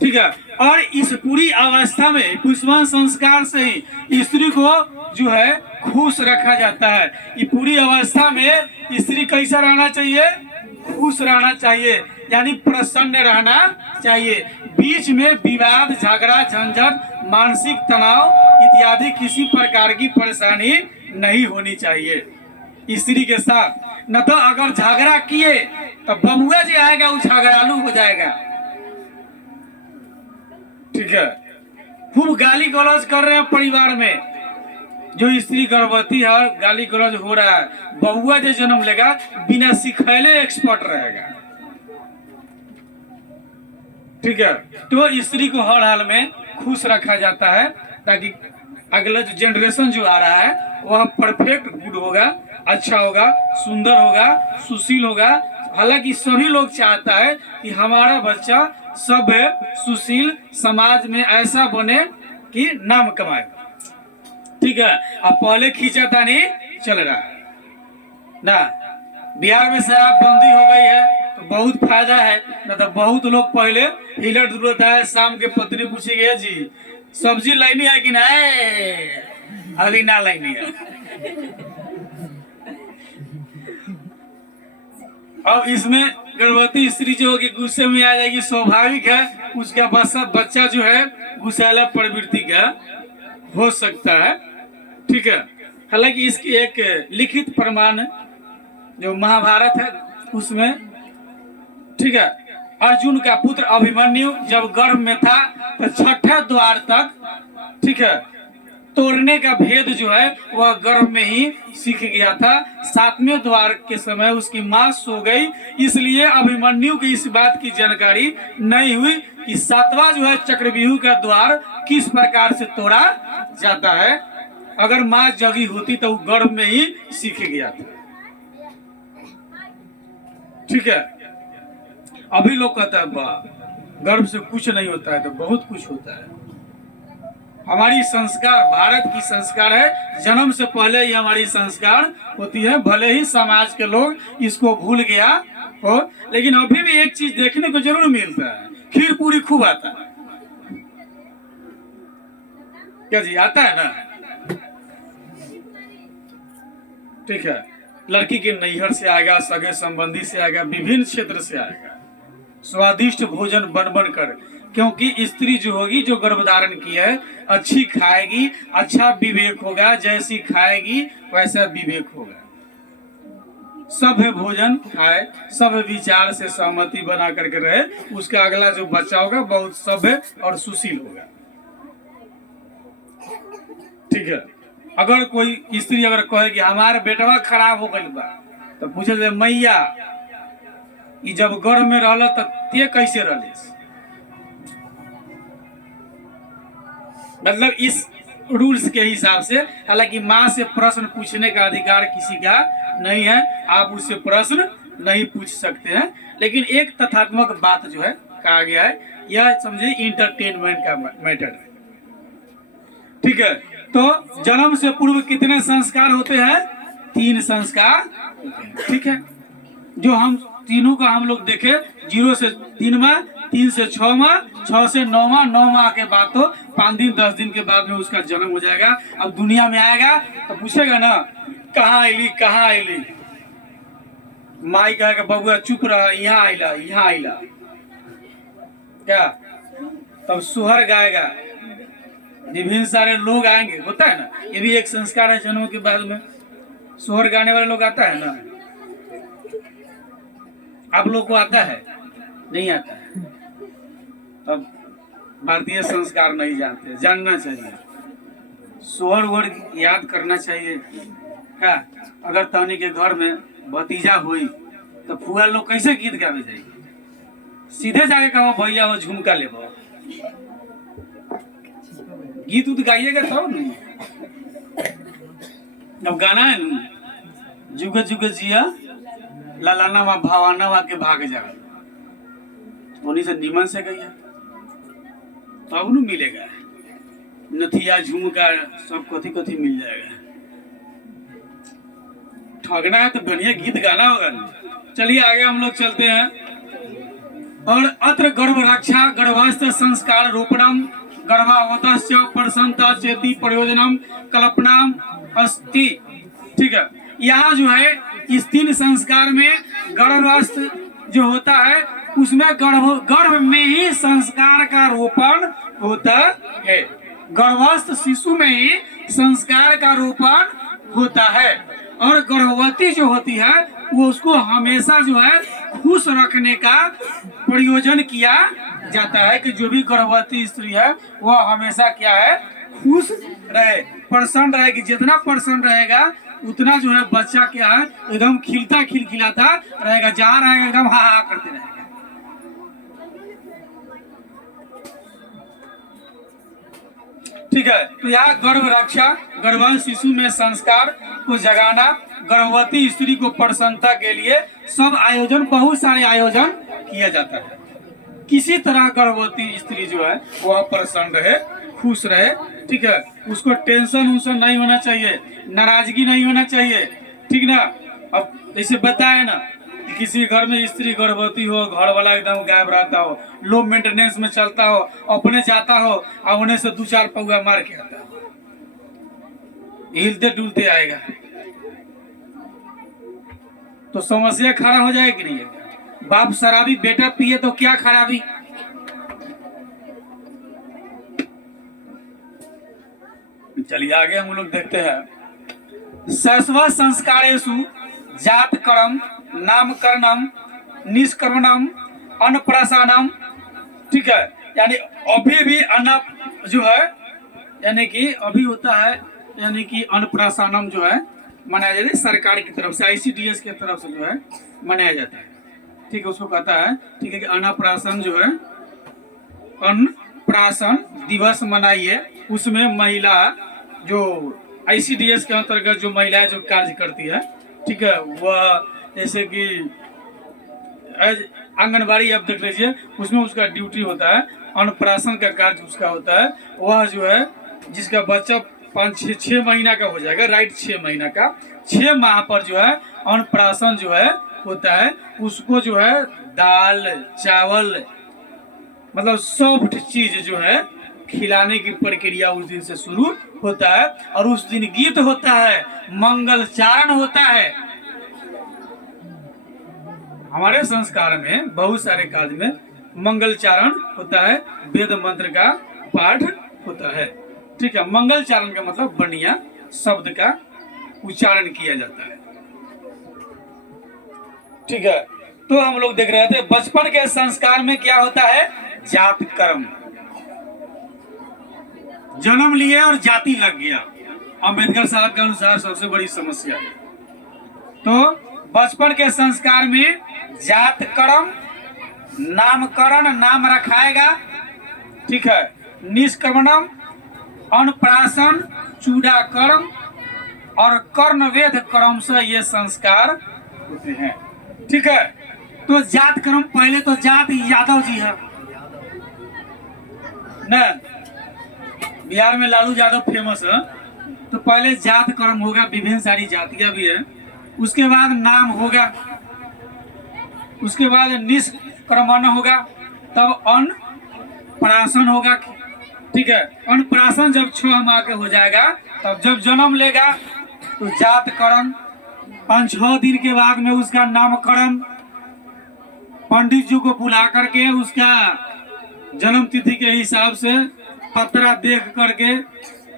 ठीक है, और इस पूरी अवस्था में पुष्पन संस्कार से ही स्त्री को जो है खुश रखा जाता है। ये पूरी अवस्था में स्त्री कैसा रहना चाहिए? खुश रहना चाहिए, यानी प्रसन्न रहना चाहिए। बीच में विवाद, झगड़ा, झंझट, मानसिक तनाव इत्यादि किसी प्रकार की परेशानी नहीं होनी चाहिए स्त्री के साथ। न तो अगर झगड़ा किए तो बबुआ जी आएगा वो झगड़ालू हो जाएगा। ठीक है, खूब गाली गलौज कर रहे हैं परिवार में, जो स्त्री गर्भवती है और गाली गलौज हो रहा है, बबुआ जो जन्म लेगा बिना सिखैले एक्सपर्ट रहेगा। ठीक है, तो स्त्री को हर हाल में खुश रखा जाता है ताकि अगला जो जनरेशन जो आ रहा है वह परफेक्ट गुड होगा, अच्छा होगा, सुंदर होगा, सुशील होगा। हालांकि सभी लोग चाहता है कि हमारा बच्चा सभ्य सुशील समाज में ऐसा बने कि नाम कमाए। ठीक है, अब पहले खींचातानी चल रहा है ना, बिहार में शराबबंदी हो गई है तो बहुत फायदा है, ना तो बहुत लोग पहले हिलट दुलट है, शाम के पत्नी पूछे गए जी सब्जी लेनी है कि नहीं, अभी ना लेनी है। अब इसमें गर्भवती स्त्री जो होगी गुस्से में आ जाएगी, स्वाभाविक है, उसका बच्चा जो है गुस्सैला प्रवृत्ति का हो सकता है। ठीक है, हालांकि इसकी एक लिखित प्रमाण जो महाभारत है उसमें, ठीक है, अर्जुन का पुत्र अभिमन्यु जब गर्भ में था तो 6ठे द्वार तक ठीक है। तोड़ने का भेद जो है वह गर्भ में ही सीख गया था। 7वें द्वार के समय उसकी मां सो गई, इसलिए अभिमन्यु की इस बात की जानकारी नहीं हुई कि 7वां जो है चक्रव्यूह का द्वार किस प्रकार से तोड़ा जाता है। अगर मां जगी होती तो वो गर्भ में ही सीख गया था। ठीक है। अभी लोग कहता है वाह गर्भ से कुछ नहीं होता है, तो बहुत कुछ होता है। हमारी संस्कार, भारत की संस्कार है, जन्म से पहले ही हमारी संस्कार होती है। भले ही समाज के लोग इसको भूल गया हो, लेकिन अभी भी एक चीज देखने को जरूर मिलता है, खीर पूरी खूब आता है। क्या जी, आता है ना? ठीक है। लड़की के नैहर से आएगा, सगे संबंधी से आएगा, विभिन्न क्षेत्र से आएगा, स्वादिष्ट भोजन बन बन कर। क्योंकि स्त्री जो होगी, जो गर्भधारण की है, अच्छी खाएगी, अच्छा विवेक होगा, जैसी खाएगी वैसा विवेक होगा। सभ्य भोजन खाए, सभ्य विचार से सहमति बना करके रहे, उसका अगला जो बच्चा होगा बहुत सभ्य और सुशील होगा। ठीक है। अगर कोई स्त्री अगर कहे कि हमारा बेटवा खराब हो गई बा, तो पूछे मैया ई जब गर्भ में रहल तो ते कैसे रहले? मतलब इस रूल्स के हिसाब से, हालांकि माँ से प्रश्न पूछने का अधिकार किसी का नहीं है, आप उससे प्रश्न नहीं पूछ सकते हैं, लेकिन एक तथ्यात्मक बात जो है कहा गया है, यह समझे इंटरटेनमेंट का मैटर है। ठीक है। तो जन्म से पूर्व कितने संस्कार होते हैं? 3 संस्कार होते हैं। ठीक है। जो हम तीनों का हम लोग देखे, 0 से 3वां, 3 से 6वां, 6 से 9वां, 9वां के बाद तो 5 दिन 10 दिन के बाद में उसका जन्म हो जाएगा। अब दुनिया में आएगा तो पूछेगा ना कहाँ आईली, कहाँ आईली? माई कहेगा बबुआ चुप रहा, यहाँ आईला, यहाँ आईला। क्या? तब सुहर गाएगा, विभिन्न सारे लोग आएंगे, होता है ना, ये भी एक संस्कार है। जन्म के बाद में सोहर गाने वाले लोग आता है ना, आप लोग को आता है? नहीं आता है। तब भारतीय संस्कार नहीं जानते, जानना चाहिए, सोहर वोहर याद करना चाहिए। क्या? अगर तहनी के घर में भतीजा हुई तो फुआ लोग कैसे गीत गावे जाएगी? सीधे जाके कहो भैया वो झुमका ले, गीत उत गाइएगा तब नहीं। अब गाना है ना, जुगे जुगे जिया लालाना वा भावाना वा के भाग जा, उन्हीं से निमन से गैया तब न मिलेगा। नथिया झुमका सब कथी कथी मिल जाएगा। ठगना है तो बढ़िया गीत गाना होगा ना। चलिए आगे हम लोग चलते हैं। और अत्र गर्भ रक्षा गर्भास्थ संस्कार रोपणम गर्भावतश्च प्रसन्नता चेती प्रयोजनम कल्पनाम अस्ति। ठीक है। यहाँ जो है इस 3 संस्कार में गर्भस्थ जो होता है उसमें गर्भ में ही संस्कार का रोपण होता है। गर्भस्थ शिशु में ही संस्कार का रोपण होता है। और गर्भवती जो होती है वो उसको हमेशा जो है खुश रखने का प्रयोजन किया जाता है कि जो भी गर्भवती स्त्री है वह हमेशा क्या है, खुश रहे, प्रसन्न रहे। कि जितना प्रसन्न रहेगा उतना जो है बच्चा क्या है एकदम खिलता खिलखिलाता रहेगा, जहाँ रहेगा एकदम हा हा करते रहेगा। ठीक है। तो यहाँ गर्भ रक्षा गर्भस्थ शिशु में संस्कार को जगाना, गर्भवती स्त्री को प्रसन्नता के लिए सब आयोजन, बहुत सारे आयोजन किया जाता है। किसी तरह गर्भवती स्त्री जो है वह प्रसन्न रहे, खुश रहे। ठीक है। उसको टेंशन उनसन नहीं होना चाहिए, नाराजगी नहीं होना चाहिए। ठीक ना। अब जैसे बताए ना कि किसी घर में स्त्री गर्भवती हो, घर वाला एकदम गायब रहता हो, लो मेंटेनेंस में चलता हो, अपने जाता हो और उन्हें से 2-4 पौआ मार के आता हो, हिलते डुलते आएगा तो समस्या खड़ा हो जाएगी नहीं? बाप शराबी, बेटा पिए तो क्या खराबी? चलिए आगे हम लोग देखते हैं। शैशव संस्कारेषु जात कर्म नामकरणम निष्कर्मणम अन्नप्राशनम। ठीक है। यानी अभी भी अन्न जो है यानी कि अभी होता है, यानी कि अन्नप्राशनम जो है मनाया जाता है सरकार की तरफ से, ICDS की तरफ से जो है मनाया जाता है। ठीक है, उसको कहता है, ठीक है, कि अन्नप्राशन जो है, अन्नप्राशन दिवस मनाइए। उसमें महिला जो ICDS के अंतर्गत जो महिलाएं जो कार्य करती है, ठीक है, वह जैसे कि आंगनबाड़ी आप देख लीजिए, उसमें उसका ड्यूटी होता है, अन्नप्राशन का कार्य उसका होता है। वह जो है जिसका बच्चा 5-6 महीना का हो जाएगा, राइट, 6 महीना का, 6 माह पर जो है अन्नप्राशन जो है होता है, उसको जो है दाल चावल मतलब सॉफ्ट चीज जो है खिलाने की प्रक्रिया उस दिन से शुरू होता है। और उस दिन गीत होता है, मंगलचारण होता है। हमारे संस्कार में बहुत सारे कार्य में मंगलचारण होता है, वेद मंत्र का पाठ होता है। ठीक है, मंगलचारण का मतलब बढ़िया शब्द का उच्चारण किया जाता है। ठीक है, तो हम लोग देख रहे थे बचपन के संस्कार में क्या होता है, जात कर्म। जन्म लिए और जाति लग गया, अंबेडकर साहब के अनुसार सबसे बड़ी समस्या है। तो बचपन के संस्कार में जात कर्म, नामकरण, नाम रखाएगा, ठीक है, निष्क्रमणम, अन्नप्राशन, चूड़ाकर्म और कर्णवेद कर्म से ये संस्कार होते हैं। ठीक है, तो जात कर्म, पहले तो जात यादव जी है न, बिहार में लालू यादव फेमस है। तो पहले जात कर्म होगा, विभिन्न सारी जातियां भी है, उसके बाद नाम होगा, उसके बाद निष्क्रमण होगा, तब अन्नप्राशन होगा। ठीक है, अन्नप्राशन जब 6 माह के हो जाएगा, तब जब जन्म लेगा तो जात कर्म, 5-6 दिन के बाद में उसका नामकरण, पंडित जी को बुला करके उसका जन्म तिथि के हिसाब से पत्रा देख करके,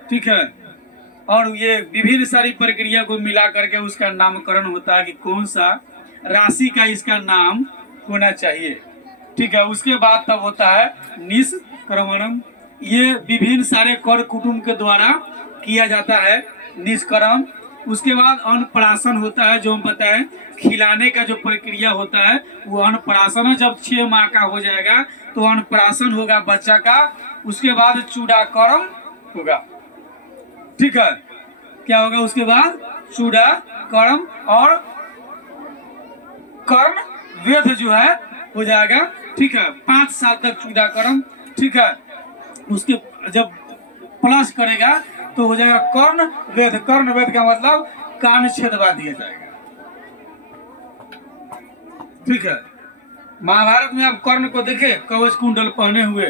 ठीक है, और ये विभिन्न सारी प्रक्रिया को मिला करके उसका नामकरण होता है कि कौन सा राशि का इसका नाम होना चाहिए। ठीक है, उसके बाद तब होता है निष्क्रमणम। ये विभिन्न सारे कर कुटुंब के द्वारा किया जाता है निष्क्रमण। उसके बाद अन्नप्राशन होता है, जो हम बताएं खिलाने का जो प्रक्रिया होता है वो अन्नप्राशन है। जब 6 माह का हो जाएगा तो अन्नप्राशन होगा बच्चा का। उसके बाद चूड़ाकर्म होगा। ठीक है, क्या होगा उसके बाद, चूड़ाकर्म और कर्ण वेद जो है हो जाएगा। ठीक है, 5 साल तक चूड़ाकर्म। ठीक है, उसके जब प्लस करेगा तो हो जाएगा कर्ण वेद। कर्ण वेद का मतलब कान छेदवा दिया जाएगा। ठीक है, महाभारत में आप कर्ण को देखे कवच कुंडल पहने हुए,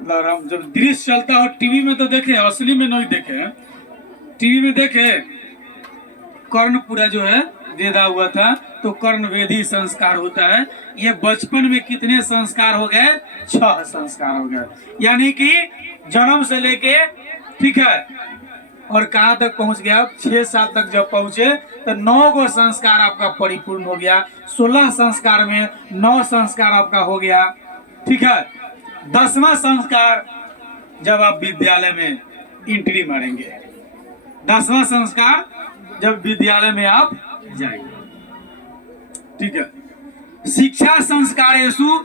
हम जब दृश्य चलता हो टीवी में तो देखे, असली में नहीं देखे। टीवी में देखे कर्ण पूरा जो है वेदा हुआ था, तो कर्ण वेदी संस्कार होता है। ये बचपन में कितने संस्कार हो गए, 6 संस्कार हो गए, यानी कि जन्म से लेके, ठीक है, और कहाँ तक पहुंच गया, 6 साल तक जब पहुंचे तो 9 गो संस्कार आपका परिपूर्ण हो गया। 16 संस्कार में 9 संस्कार आपका हो गया। ठीक है, 10वां संस्कार जब आप विद्यालय में एंट्री मारेंगे, 10वां संस्कार जब विद्यालय में आप जाएंगे। ठीक है, शिक्षा संस्कारेषु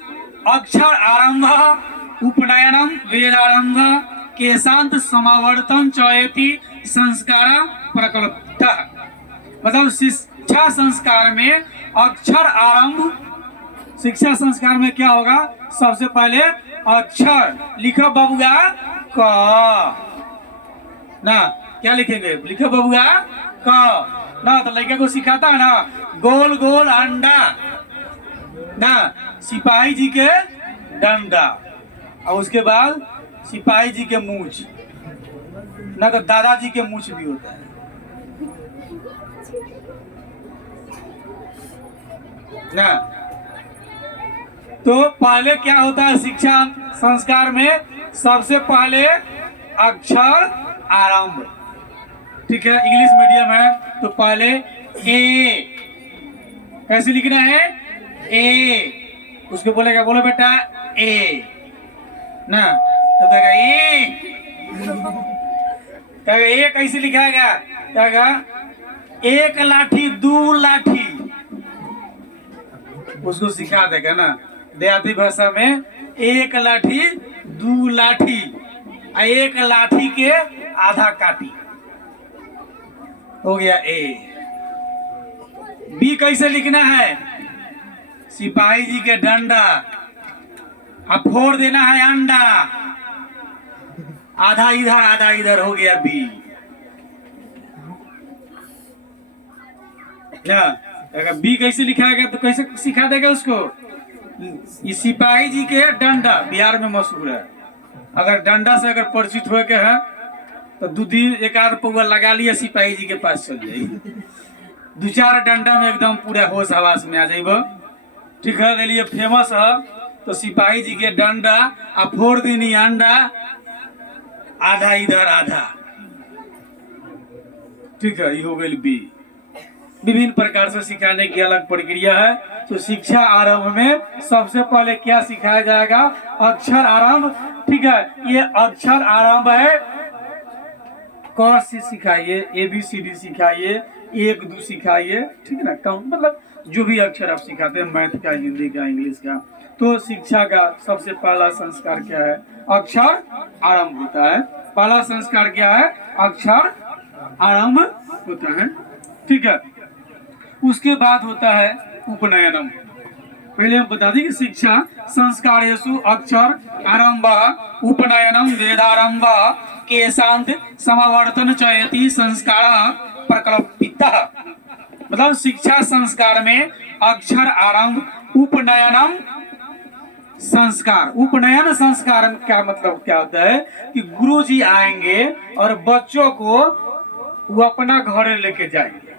अक्षर आरंभ, उपनयनम, वेदारंभ, केशांत समावर्तन चयति संस्कार प्रकल्पतः। मतलब शिक्षा संस्कार में अक्षर आरंभ, शिक्षा संस्कार में क्या होगा, सबसे पहले अक्षर लिखो बबुआ क, ना क्या लिखेंगे, लिखो बबुआ क ना, तो लड़के को सिखाता है ना गोल गोल अंडा, ना सिपाही जी के डंडा, और उसके बाद सिपाही जी के मूंछ, ना तो दादाजी के मूंछ भी होता है ना। तो पहले क्या होता है शिक्षा संस्कार में, सबसे पहले अक्षर आरंभ। ठीक है, इंग्लिश मीडियम है तो पहले ए, कैसे लिखना है, ए, उसको बोलेगा, बोलो बेटा ए, ना तो कहेगा ए, कहेगा ए कैसे लिखाएगा, कहेगा एक लाठी दू लाठी, उसको सिखा देगा ना देहाती भाषा में। एक लाठी दू लाठी, एक लाठी के आधा काटी, हो गया ए। बी कैसे लिखना है, सिपाही जी के डंडा, अब फोड़ देना है अंडा, आधा इधर आधा इधर, हो गया बी। अगर बी कैसे लिखाएगा तो कैसे सिखा देगा उसको, ये सिपाही जी के डंडा बिहार में मशहूर है। अगर डंडा से अगर परिचित हो के है तो 2 दिन 1 आध पौवा लगा लिया, सिपाही जी के पास चल जाइए, 2-4 डंडा में एकदम पूरा होश हवास में आ जाइब। ठीक है, लिए फेमस है तो सिपाही जी के डंडा आ फोड़ देनी अंडा, आधा इधर आधा। ठीक है, ये हो गई बी। विभिन्न प्रकार से सिखाने की अलग प्रक्रिया है। तो शिक्षा आरंभ में सबसे पहले क्या सिखाया जाएगा, अक्षर आरंभ। ठीक है, ये अक्षर आरंभ है, क से सिखाइए, ABCD सिखाइए, 1 2 सिखाइए। ठीक है ना, काउंट मतलब जो भी अक्षर आप सिखाते हैं, मैथ का, हिंदी का, इंग्लिश का। तो शिक्षा का सबसे पहला संस्कार क्या है, अक्षर आरंभ होता है। पहला संस्कार क्या है, अक्षर आरंभ होता है। ठीक है, उसके बाद होता है उपनयनम। पहले हम बता दें कि शिक्षा संस्कारेषु अक्षर आरंभ उपनयनम वेदारंभ के शांत समावर्तन चयति संस्कार प्रकल्पितः। मतलब शिक्षा संस्कार में अक्षर आरंभ उपनयनम संस्कार। उपनयन संस्कार का मतलब क्या होता है कि गुरुजी आएंगे और बच्चों को वो अपना घर लेके जाएंगे।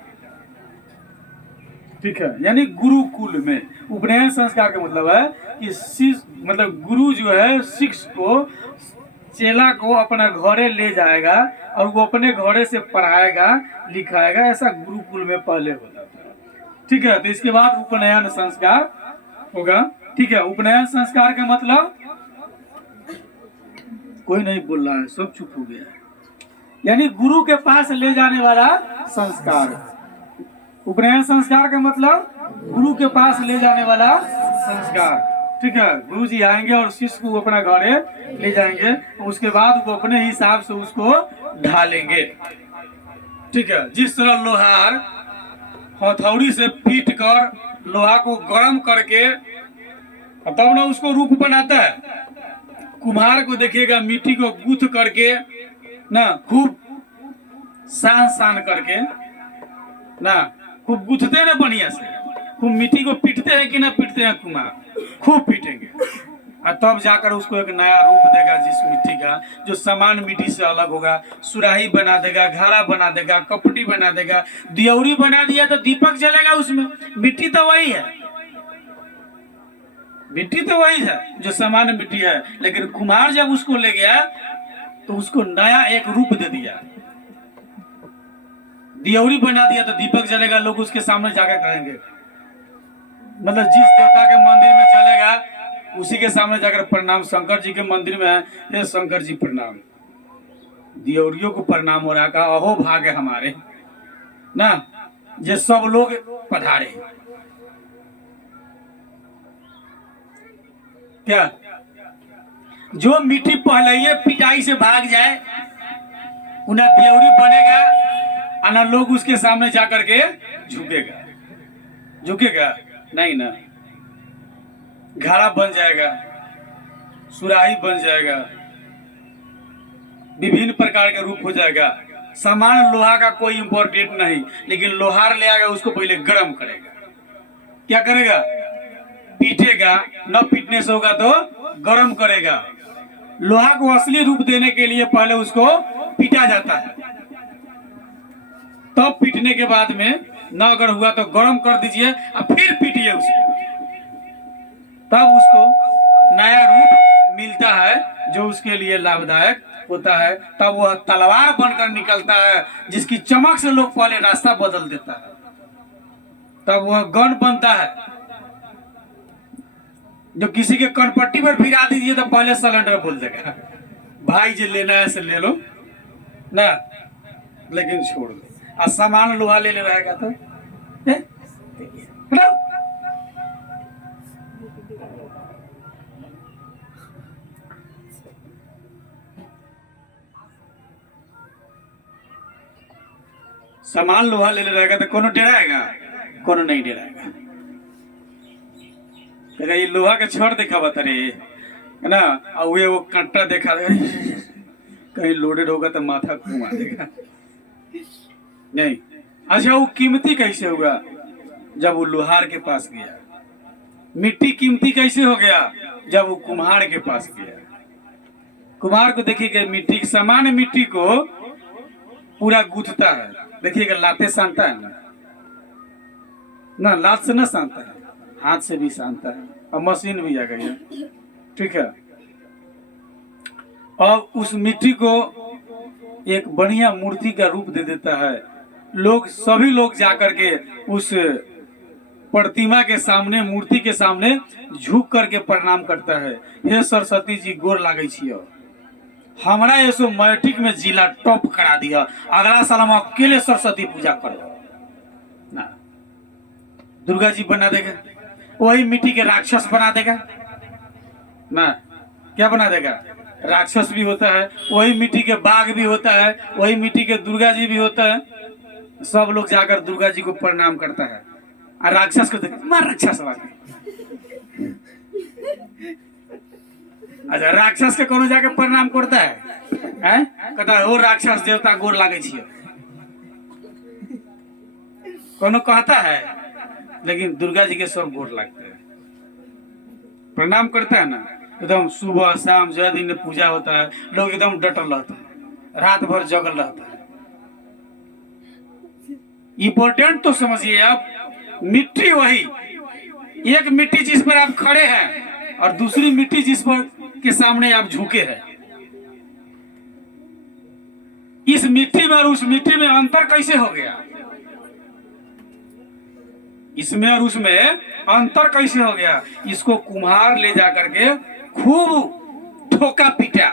ठीक है, यानी गुरुकुल में उपनयन संस्कार का मतलब है कि मतलब गुरु जो है शिष्य को, चेला को अपना घरे ले जाएगा और वो अपने घरे से पढ़ाएगा लिखाएगा। ऐसा गुरुकुल में पहले होता था। ठीक है, तो इसके बाद उपनयन संस्कार होगा। ठीक है, उपनयन संस्कार का मतलब, कोई नहीं बोल रहा है, सब चुप हो गया है, यानी गुरु के पास ले जाने वाला संस्कार। उपनयन संस्कार का मतलब गुरु के पास ले जाने वाला संस्कार। ठीक है, गुरु जी आएंगे और शिष्य को अपना घरे ले जाएंगे, उसके बाद वो अपने हिसाब से उसको ढालेंगे। ठीक है, जिस तरह लोहार हथौड़ी से पीट कर लोहा को गर्म करके तब ना उसको रूप बनाता है, कुम्हार को देखिएगा मिट्टी को गूंथ करके ना खूब सान करके ना खूब गूंथते हैं ना बढ़िया से, खूब मिट्टी को पीटते हैं कि ना पीटते हैं, कुम्हार खूब पीटेंगे और तब जाकर उसको एक नया रूप देगा, जिस मिट्टी का जो समान मिट्टी से अलग होगा। सुराही बना देगा, घड़ा बना देगा, कपटी बना देगा, दियौरी बना दिया तो दीपक जलेगा उसमें। मिट्टी तो वही है, मिट्टी तो वही है जो समान मिट्टी है, लेकिन कुम्हार जब उसको ले गया तो उसको नया एक रूप दे दिया, दियौरी बना दिया तो दीपक जलेगा, लोग उसके सामने जाकर कहेंगे, मतलब जिस देवता के मंदिर में जलेगा उसी के सामने जाकर प्रणाम। शंकर जी के मंदिर में है, हे शंकर जी प्रणाम, दियौरियों को प्रणाम हो रहा, कहा अहो भाग हमारे ना, ये सब लोग पधारे। क्या जो मिट्टी पहले पिटाई से भाग जाए उन्हें दियौरी बनेगा, ना लोग उसके सामने जाकर के झुकेगा, झुकेगा नहीं ना, घड़ा बन जाएगा, सुराही बन जाएगा, विभिन्न प्रकार के रूप हो जाएगा। सामान लोहा का कोई इंपॉर्टेंट नहीं, लेकिन लोहार ले आएगा उसको पहले गर्म करेगा, क्या करेगा, पीटेगा, न पीटने से होगा तो गर्म करेगा। लोहा को असली रूप देने के लिए पहले उसको पीटा जाता है, तब पीटने के बाद में न अगर हुआ तो गर्म कर दीजिए और फिर पीटिए उसको, तब उसको नया रूप मिलता है जो उसके लिए लाभदायक होता है। तब वह तलवार बनकर निकलता है जिसकी चमक से लोग पहले रास्ता बदल देता है, तब वह गन बनता है। जो किसी के कनपट्टी पर भिड़ा दीजिए तो पहले सिलेंडर बोल देगा, भाई जो लेना है से ले लो ना, लेकिन छोड़ दो। और सामान लोहा ले रहेगा तो हैं? हटाओ। सामान लोहा ले रहेगा तो कोनो डराएगा, कोनो नहीं डराएगा। ये लोहा के छोड़ देखा बता रे है ना, और वो कांटा देखा कहीं लोडेड होगा तो माथा घुमा देगा नहीं। अच्छा वो कीमती कैसे होगा जब वो लोहार के पास गया? मिट्टी कीमती कैसे हो गया जब वो कुम्हार के पास गया? कुम्हार को देखिएगा मिट्टी सामान्य मिट्टी को पूरा गूंथता है, देखिएगा लाते सानता है ना लात से ना सानता है, हाथ से भी सानता है, और मशीन भी आ गई है, ठीक है। और उस मिट्टी को एक बढ़िया मूर्ति का रूप दे देता है। लोग सभी लोग जाकर के उस प्रतिमा के सामने, मूर्ति के सामने झुक करके प्रणाम करता है। हे सरस्वती जी गोर लागे छियो, हमारा ऐसो मैट्रिक में जिला टॉप करा दिया, अगला साल हम अकेले सरस्वती पूजा करो ना। दुर्गा जी बना देगा, वही मिट्टी के राक्षस बना देगा ना, क्या बना देगा? राक्षस भी होता है, वही मिट्टी के बाघ भी होता है, वही मिट्टी के दुर्गा जी भी होता है। सब लोग जाकर दुर्गा जी को प्रणाम करता है, और राक्षस को देखा मार राक्षस वाले। अच्छा राक्षस के कोनो जाके प्रणाम करता है, हैं? कहता है ओ राक्षस देवता गोर लागे छियो, कोनो कहता है? लेकिन दुर्गा जी के सब गोर लगते हैं, प्रणाम करता है ना। एकदम सुबह शाम जो दिन पूजा होता है, लोग एकदम डटल रहता है, रात भर जगल रहता है। इम्पोर्टेंट तो समझिए आप, मिट्टी वही, एक मिट्टी जिस पर आप खड़े हैं और दूसरी मिट्टी जिस पर के सामने आप झुके हैं, इस मिट्टी में और उस मिट्टी में अंतर कैसे हो गया? इसमें और उसमें अंतर कैसे हो गया? इसको कुम्हार ले जाकर के खूब ठोका पीटा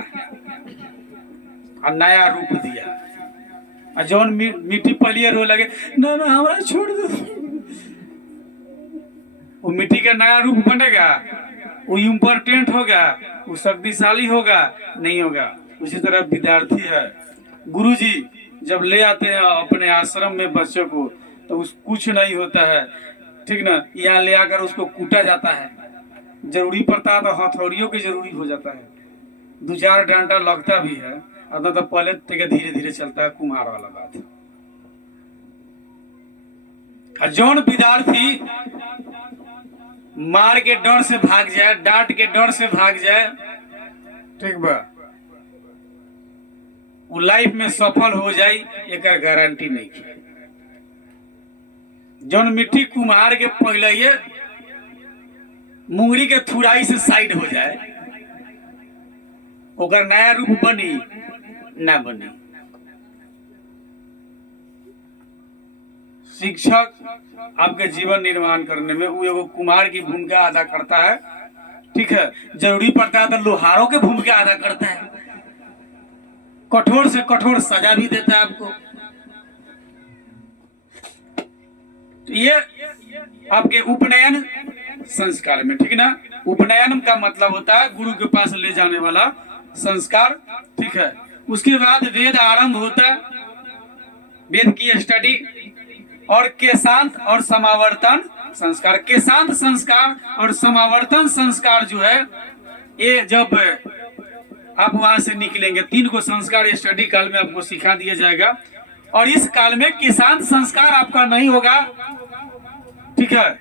और नया रूप दिया। और जौन मिट्टी पलियर हो लगे ना ना हमारा छोड़ दो, वो मिट्टी का नया रूप बनेगा, वो इम्पोर्टेंट होगा, वो शक्तिशाली होगा? नहीं होगा। उसी तरह विद्यार्थी है, गुरुजी जब ले आते हैं अपने आश्रम में बच्चों को तो उस कुछ नहीं होता है, ठीक ना। यहाँ ले आकर उसको कूटा जाता है, जरूरी पड़ता है तो हथौड़ियों की जरूरी हो जाता है, 2-4 डंडा लगता भी है, अतः तो पहले धीरे धीरे चलता है कुम्हार वाला बात। जौन विद्यार्थी मार के डर से भाग जाए, डांट के डर से भाग जाए, ठीक बा, वो लाइफ में सफल हो जाए एक गारंटी नहीं की। जौन मिट्टी कुम्हार के पहले ये मुंगरी के थुराई से साइड हो जाए, ओकर नया रूप बनी ना बनी। शिक्षक आपके जीवन निर्माण करने में वो एगो कुम्हार की भूमिका अदा करता है, ठीक है। जरूरी पड़ता है तो लोहारों की भूमिका अदा करता है, कठोर से कठोर सजा भी देता है आपको। तो ये आपके उपनयन संस्कार में, ठीक ना। उपनयन का मतलब होता है गुरु के पास ले जाने वाला संस्कार, ठीक है। उसके बाद वेद आरंभ होता है, वेद की स्टडी, और केशांत और समावर्तन संस्कार। केशांत संस्कार और समावर्तन संस्कार जो है, ये जब आप वहां से निकलेंगे 3 को संस्कार स्टडी काल में आपको सिखा दिया जाएगा, और इस काल में केशांत संस्कार आपका नहीं होगा, ठीक है,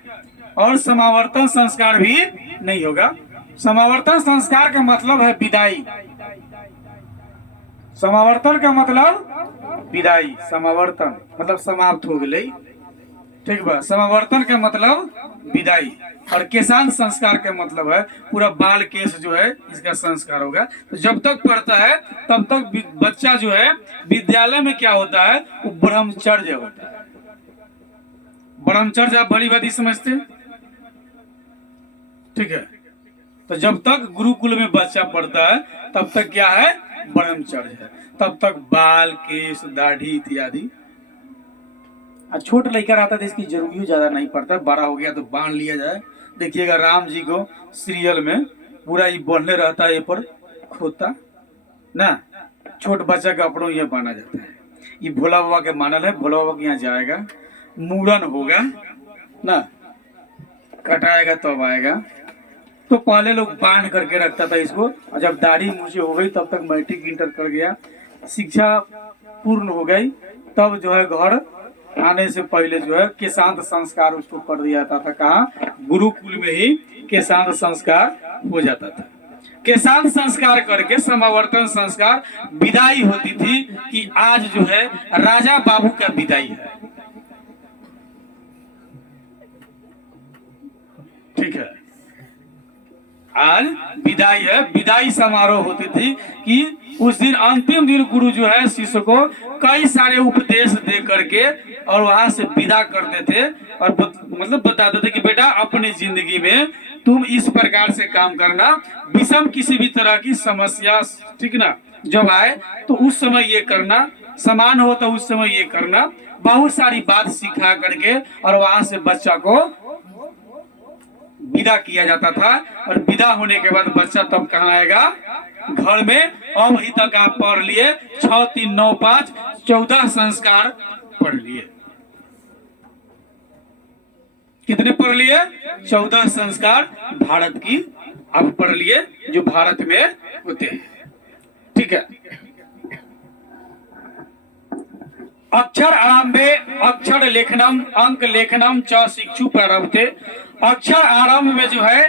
और समावर्तन संस्कार भी नहीं होगा। समावर्तन संस्कार का मतलब है विदाई, समावर्तन का मतलब विदाई, समावर्तन मतलब समाप्त हो गई, ठीक बा। समावर्तन का मतलब विदाई, और केशांत संस्कार का मतलब है पूरा बाल केश जो है इसका संस्कार होगा। तो जब तक पढ़ता है तब तक बच्चा जो है विद्यालय में क्या होता है, वो ब्रह्मचर्य होता है। ब्रह्मचर्य आप बड़ी बात ही समझते हैं, ठीक है। तो जब तक गुरुकुल में बच्चा पढ़ता है तब तक क्या है, ब्रह्मचर्य है। तब तक बाल, केश, दाढ़ी इत्यादि। छोट लड़का रहता तो इसकी जरूरी ज्यादा नहीं पड़ता, बड़ा हो गया तो बांध लिया जाए। देखिएगा राम जी को सीरियल में पूरा ये बढ़ने रहता है, ये पर खोता ना, छोट बच्चा का अपनों ये बांधा जाता है। ये भोला बाबा के मानल है, भोला बाबा के यहाँ जाएगा, मूरन होगा ना, कटाएगा तब आएगा। तो पहले लोग बांध करके रखता था इसको, और जब दाढ़ी मुझे हो गई तब तक मैट्रिक इंटर कर गया, शिक्षा पूर्ण हो गई, तब जो है घर आने से पहले जो है केशांत संस्कार उसको कर दिया जाता था। कहाँ? गुरुकुल में ही केशांत संस्कार हो जाता था। केशांत संस्कार करके समावर्तन संस्कार विदाई होती थी कि आज जो है राजा बाबू का विदाई है। ठीक है, आज विदाई है, विदाई समारोह होती थी कि उस दिन अंतिम दिन गुरु जो है शिष्य को कई सारे उपदेश दे करके और वहां से विदा करते थे और मतलब बताते थे कि बेटा अपनी जिंदगी में तुम इस प्रकार से काम करना, विषम किसी भी तरह की समस्या ठीक ना जब आए तो उस समय ये करना, समान हो तो उस समय ये करना, बहुत सारी बात सिखा करके और वहां से बच्चा को विदा किया जाता था। और विदा होने के बाद बच्चा तब कहाँ आएगा? घर में। अब ही तक आप पढ़ लिए 6, 3, 9, 5, 14 संस्कार पढ़ लिए। कितने पढ़ लिए? 14 संस्कार भारत की आप पढ़ लिए, जो भारत में होते हैं। ठीक है, अक्षर आरंभे अक्षर लेखनम अंक लेखनम च शिक्षु प्रारंभते। अक्षर आरंभ में जो है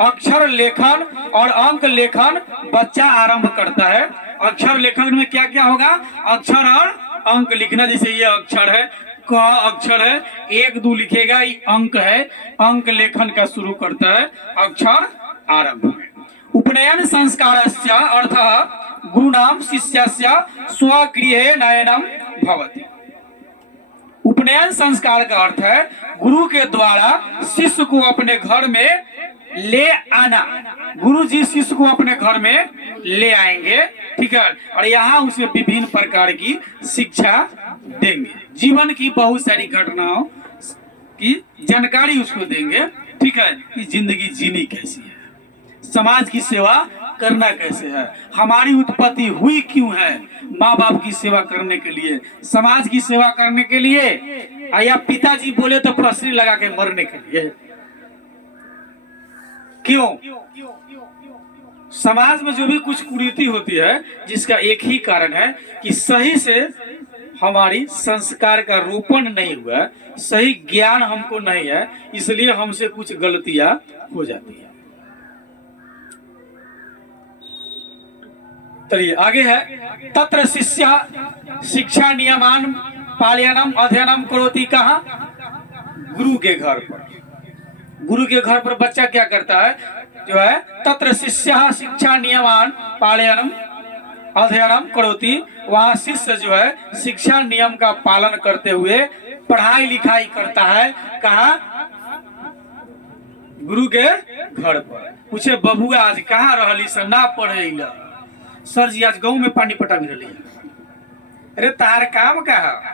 अक्षर लेखन और अंक लेखन बच्चा आरंभ करता है। अक्षर लेखन में क्या क्या होगा? अक्षर और अंक लिखना। जैसे ये अक्षर है, क अक्षर है, 1, 2 लिखेगा, ये अंक है, अंक लेखन का शुरू करता है अक्षर आरंभ में। उपनयन संस्कारस्य अर्थः गुरुनाम शिष्यस्य स्वगृहे नयनम भवति। उपनयन संस्कार का अर्थ है गुरु के द्वारा शिष्य को अपने घर में ले आना। गुरु जी शिष्य को अपने घर में ले आएंगे, ठीक है, और यहाँ उसे विभिन्न प्रकार की शिक्षा देंगे, जीवन की बहुत सारी घटनाओं की जानकारी उसको देंगे, ठीक है, कि जिंदगी जीनी कैसी है, समाज की सेवा करना कैसे है, हमारी उत्पत्ति हुई क्यों है, माँ बाप की सेवा करने के लिए, समाज की सेवा करने के लिए, या पिताजी बोले तो फसरी लगा के मरने के लिए। क्यों? समाज में जो भी कुछ कुरीति होती है जिसका एक ही कारण है कि सही से हमारी संस्कार का रोपण नहीं हुआ, सही ज्ञान हमको नहीं है, इसलिए हमसे कुछ गलतियां हो जाती है। चलिए आगे है, तत्र शिष्य शिक्षा नियमान पालयनम अध्ययनम करोति। कहाँ? गुरु के घर पर। गुरु के घर पर बच्चा क्या करता है? जो है तत्र शिष्य शिक्षा नियमान पालयनम अध्ययनम करोति। वहाँ शिष्य जो है शिक्षा नियम का पालन करते हुए पढ़ाई लिखाई करता है। कहाँ? गुरु के घर पर। पूछे बबुआ आज कहाँ रहली से ना पढ़े? सर जी आज गाँव में पानी पटा भी रही। अरे तार काम कहा?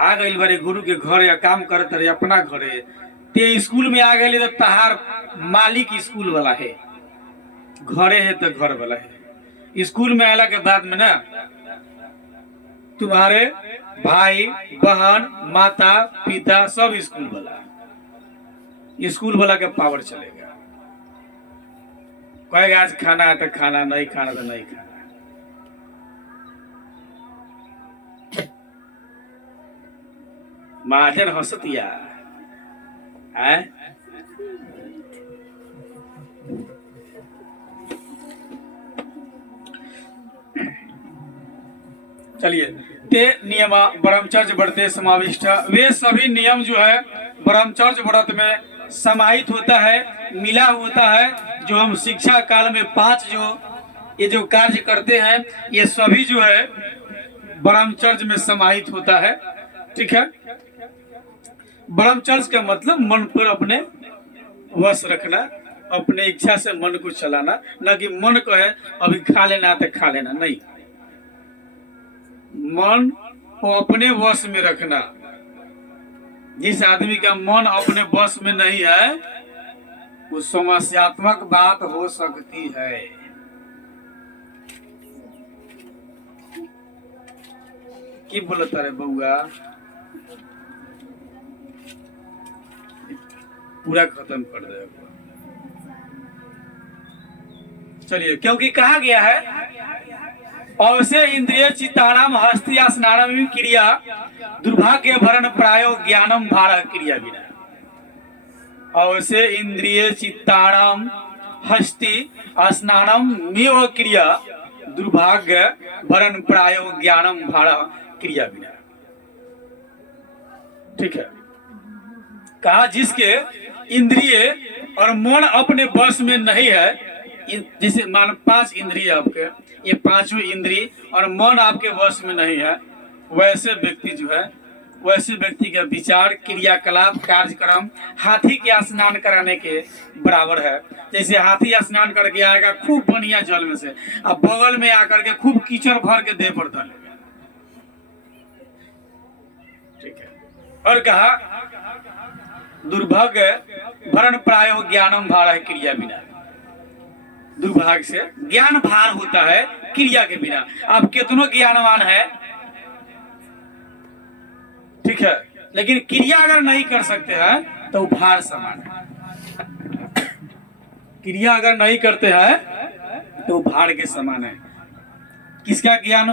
आ गई बारे गुरु के घर या काम करते रहे अपना घरे, ते स्कूल में आ गए तो तहार मालिक स्कूल वाला है, घरे है तो घर वाला है। स्कूल में आला के बाद में ना तुम्हारे भाई बहन माता पिता सब स्कूल वाला, स्कूल वाला के पावर चलेगा। कहेगा आज खाना है तो खाना, नहीं खाना तो नहीं खाना। महाजन हंसतिया है। चलिए, ते नियम ब्रह्मचर्य व्रते समाविष्ट। वे सभी नियम जो है ब्रह्मचर्य व्रत में समाहित होता है, मिला होता है। जो हम शिक्षा काल में 5 जो ये जो कार्य करते हैं ये सभी जो है ब्रह्मचर्य में समाहित होता है। ठीक है, ब्रह्मचर्य का मतलब मन पर अपने वश रखना अपने इच्छा से मन को चलाना, न कि मन कहे अभी खा लेना तो खा लेना, नहीं। मन को अपने वश में रखना। जिस आदमी का मन अपने वश में नहीं है वो समस्यात्मक बात हो सकती है। की बोलता रे बउआ, पूरा खत्म कर दे। चलिए, क्योंकि कहा गया है अवश्य इंद्रिय चित्तानाम हस्ति स्नानम क्रिया दुर्भाग्य भरण प्रायो ज्ञानम भार क्रिया बिना। अवश्य इंद्रिय चित्तानाम हस्ति स्नानम मेव क्रिया दुर्भाग्य भरण प्रायो ज्ञानम भार क्रिया बिना। ठीक है, कहा जिसके इंद्रिय और मन अपने वश में नहीं है, जैसे मान 5 इंद्रिय आपके, ये 5 इंद्रिय और मन आपके वश में नहीं है, वैसे व्यक्ति जो है, वैसे व्यक्ति का विचार क्रियाकलाप कार्यक्रम हाथी के स्नान कराने के बराबर है। जैसे हाथी स्नान करके आएगा खूब बढ़िया जल में से, अब बगल में आकर के खूब कीचड़ भर के देह पर डालेगा। ठीक है, और कहा दुर्भाग्य भरण प्रायो ज्ञानम भार क्रिया बिना। दुर्भाग्य से ज्ञान भार होता है क्रिया के बिना। आप कितनों ज्ञानवान है, ठीक है, लेकिन क्रिया अगर नहीं कर सकते हैं तो भार समान है। क्रिया अगर नहीं करते हैं तो भार के समान है। किसका ज्ञान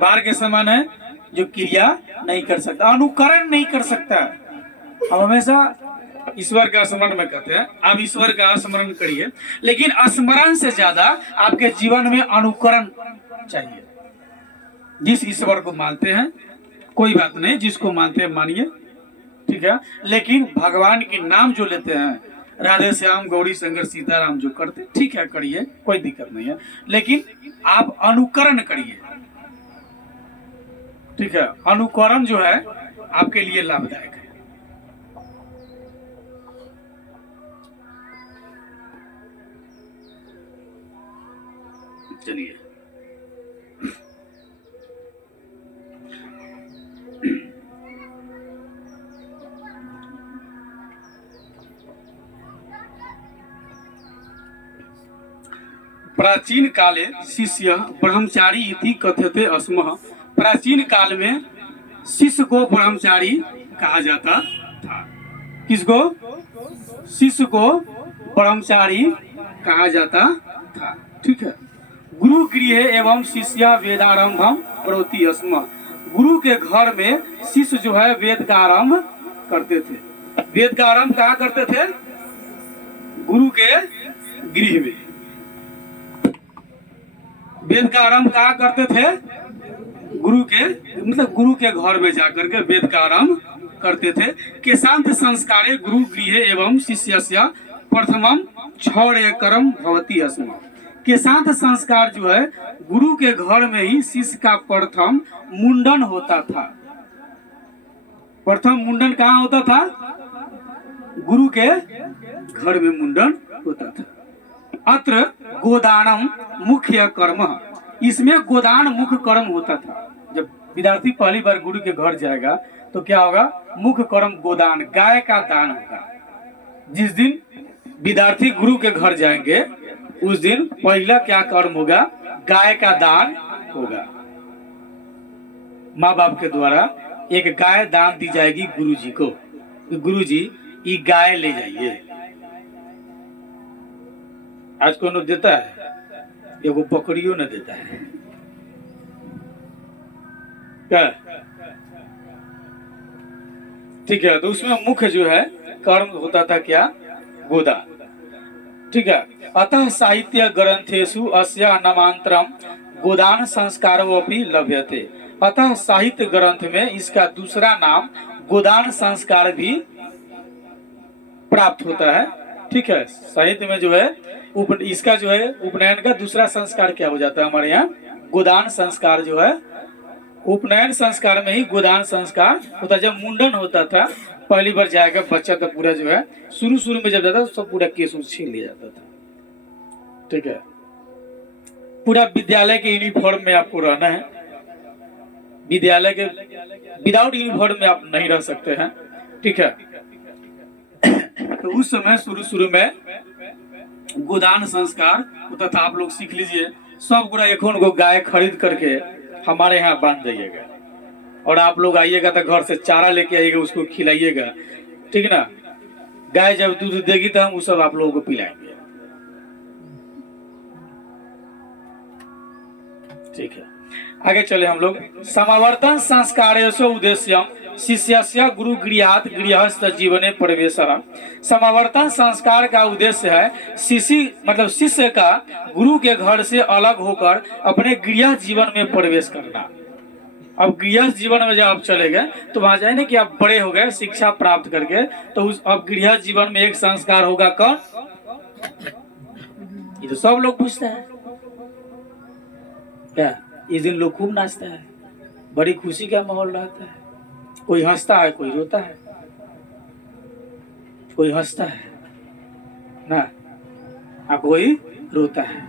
भार के समान है? जो क्रिया नहीं कर सकता, अनुकरण नहीं कर सकता। हम हमेशा ईश्वर का स्मरण में कहते हैं, आप ईश्वर का स्मरण करिए, लेकिन स्मरण से ज्यादा आपके जीवन में अनुकरण चाहिए। जिस ईश्वर को मानते हैं कोई बात नहीं, जिसको मानते हैं मानिए, ठीक है, लेकिन भगवान के नाम जो लेते हैं, राधे श्याम गौरी शंकर सीताराम जो करते, ठीक है, करिए, कोई दिक्कत नहीं है, लेकिन आप अनुकरण करिए। ठीक है, अनुकरण जो है आपके लिए लाभदायक है। चलिए, प्राचीन काले शिष्य ब्रह्मचारी इति कथ्यते अस्मः। प्राचीन काल में शिष्य को ब्रह्मचारी कहा जाता था। किसको? शिष्य को ब्रह्मचारी कहा जाता था। ठीक है, गुरु गृह एवं शिष्य वेदारंभम करोति अस्म। गुरु के घर में शिष्य जो है वेद का आरंभ करते थे। वेद का आरंभ कहाँ करते थे? गुरु के गृह में। वेद का आरंभ कहाँ करते थे? गुरु के, मतलब गुरु के घर में जाकर के वेद का आरंभ करते थे। केशांत संस्कारे गुरु गृह एवं शिष्यस्य प्रथमम क्षौर्यकरम भवति अस्म। केशांत संस्कार जो है गुरु के घर में ही शिष्य का प्रथम मुंडन होता था। प्रथम मुंडन कहाँ होता था? गुरु के घर में मुंडन होता था। अत्र गोदानम मुख्य कर्म, इसमें गोदान मुख्य कर्म होता था। जब विद्यार्थी पहली बार गुरु के घर जाएगा तो क्या होगा? मुख्य कर्म गोदान, गाय का दान होगा। जिस दिन विद्यार्थी गुरु के घर जाएंगे उस दिन पहला क्या कर्म होगा? गाय का दान होगा। माँ बाप के द्वारा एक गाय दान दी जाएगी गुरु जी को। गुरु जी ये गाय ले जाइए। आज कौन देता है? एगो बकरियों न देता है क्या? ठीक है, तो उसमें मुख्य जो है कर्म होता था क्या? गोदान। ठीक है, अतः साहित्य ग्रंथेषु अस्य नामांतरम गोदान संस्कारोपि लभ्यते। अतः साहित्य ग्रंथ में इसका दूसरा नाम गोदान संस्कार भी प्राप्त होता है। ठीक है, साहित्य में जो है इसका जो है उपनयन का दूसरा संस्कार क्या हो जाता है हमारे यहाँ? गोदान संस्कार जो है, उपनयन संस्कार में ही गोदान संस्कार होता। जब मुंडन होता था पहली बार जाएगा बच्चा तो पूरा जो है शुरू शुरू में जब जाता था तो सब पूरा केस उस छीन लिया जाता था, ठीक है। पूरा विद्यालय के यूनिफॉर्म में आपको रहना है, विद्यालय के विदाउट यूनिफॉर्म में आप नहीं रह सकते हैं, ठीक है। तो उस समय शुरू शुरू में गोदान संस्कार तथा आप लोग सीख लीजिए, सब गुड़ा एक को गाय खरीद करके हमारे यहाँ बांध जाइएगा और आप लोग आइएगा तो घर से चारा लेके आइएगा, उसको खिलाइएगा, ठीक ना। गाय जब दूध देगी तो हम वो सब आप लोगों को पिलाएंगे, ठीक है। आगे चले हम लोग। समावर्तन संस्कारेषु उद्देश्यम शिष्यस्य गुरु गृहात गृहस्थ जीवने प्रवेशः। समावर्तन संस्कार का उद्देश्य है शिष्य का गुरु के घर से अलग होकर अपने गृह जीवन में प्रवेश करना। अब गृहस्थ जीवन में जब आप चले गए तो वहां जाए ना कि आप बड़े हो गए शिक्षा प्राप्त करके, तो उस अब गृहस्थ जीवन में एक संस्कार होगा कौन? ये तो सब लोग पूछते हैं क्या? इस दिन लोग खूब नाचता है, बड़ी खुशी का माहौल रहता है, कोई हंसता है कोई रोता है, कोई हंसता है ना, कोई रोता है।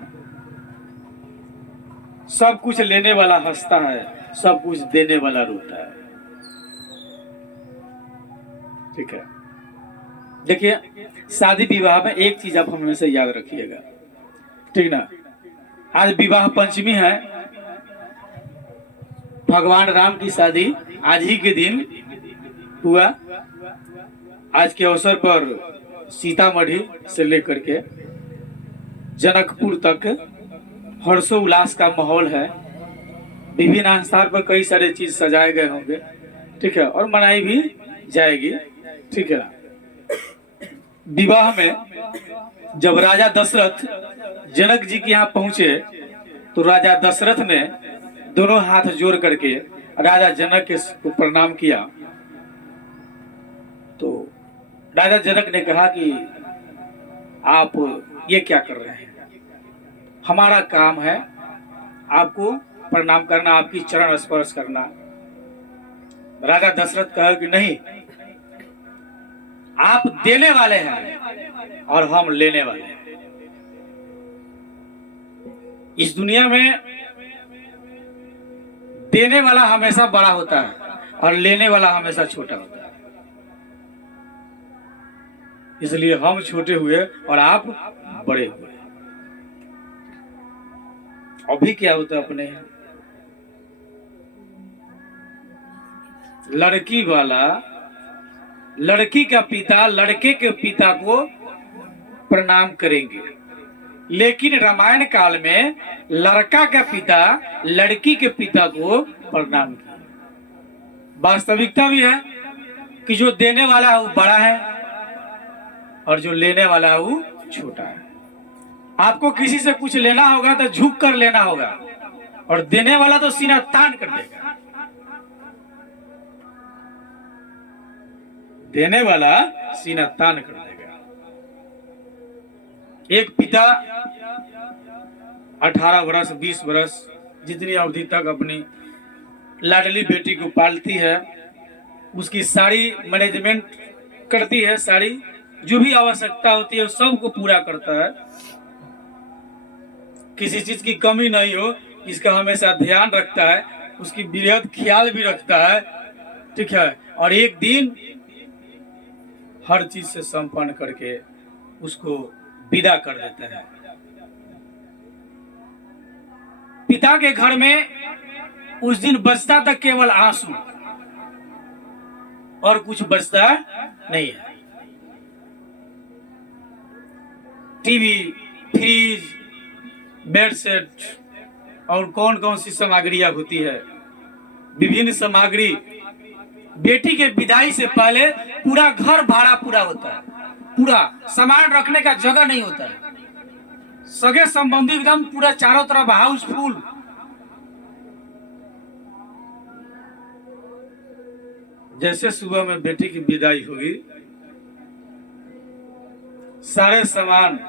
सब कुछ लेने वाला हंसता है, सब कुछ देने वाला रोता है, ठीक है। देखिए शादी विवाह में एक चीज आप हमेशा याद रखिएगा, ठीक ना। आज विवाह पंचमी है, भगवान राम की शादी आज ही के दिन हुआ। आज के अवसर पर सीतामढ़ी से लेकर के जनकपुर तक हर्षोल्लास का माहौल है। विभिन्न स्थान पर कई सारे चीज सजाए गए होंगे, ठीक है, और मनाई भी जाएगी, ठीक है। विवाह में जब राजा दशरथ जनक जी के यहाँ पहुंचे तो राजा दशरथ ने दोनों हाथ जोड़ करके राजा जनक को प्रणाम किया। तो राजा जनक ने कहा कि आप ये क्या कर रहे हैं, हमारा काम है आपको प्रणाम करना, आपकी चरण स्पर्श करना। राजा दशरथ कहा कि नहीं, आप देने वाले हैं और हम लेने वाले हैं। इस दुनिया में देने वाला हमेशा बड़ा होता है और लेने वाला हमेशा छोटा होता है, इसलिए हम छोटे हुए और आप बड़े हुए। अभी क्या होता है अपने यहाँ, लड़की वाला लड़की का पिता लड़के के पिता को प्रणाम करेंगे, लेकिन रामायण काल में लड़का का पिता लड़की के पिता को प्रणाम किया। वास्तविकता भी है कि जो देने वाला है वो बड़ा है और जो लेने वाला है वो छोटा है। आपको किसी से कुछ लेना होगा तो झुक कर लेना होगा, और देने वाला तो सीना तान कर देगा। देने वाला सीना तान कर देगा। एक पिता 18 वर्ष 20 वर्ष जितनी अवधि तक अपनी लाडली बेटी को पालती है, उसकी सारी मैनेजमेंट करती है, सारी जो भी आवश्यकता होती है सबको पूरा करता है, किसी चीज की कमी नहीं हो इसका हमेशा ध्यान रखता है, उसकी बेहद ख्याल भी रखता है, ठीक है। और एक दिन हर चीज से संपन्न करके उसको विदा कर देता है। पिता के घर में उस दिन बचता था केवल आंसू और कुछ बचता नहीं है। टीवी, फ्रिज, बेड सेट और कौन कौन सी सामग्रियां होती है, विभिन्न सामग्री। बेटी के विदाई से पहले पूरा घर भाड़ा पूरा होता है, पूरा सामान रखने का जगह नहीं होता है, सगे संबंधी एकदम पूरा चारों तरफ हाउसफुल। जैसे सुबह में बेटी की विदाई होगी, सारे सामान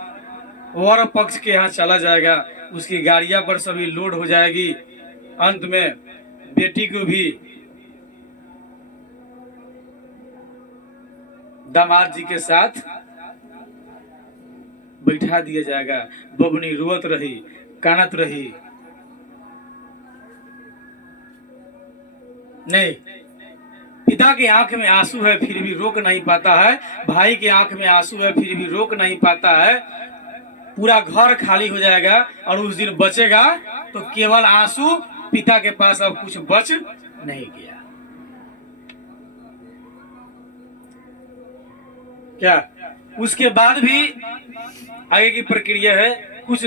वर पक्ष के यहाँ चला जाएगा, उसकी गाड़ियां पर सभी लोड हो जाएगी। अंत में बेटी को भी दामाद जी के साथ बैठा दिया जाएगा। बबनी रोत रही, कानत रही, नहीं, पिता के आंख में आंसू है फिर भी रोक नहीं पाता है, भाई के आंख में आंसू है फिर भी रोक नहीं पाता है। पूरा घर खाली हो जाएगा और उस दिन बचेगा तो केवल आंसू, पिता के पास अब कुछ बच नहीं गया। क्या उसके बाद भी आगे की प्रक्रिया है। कुछ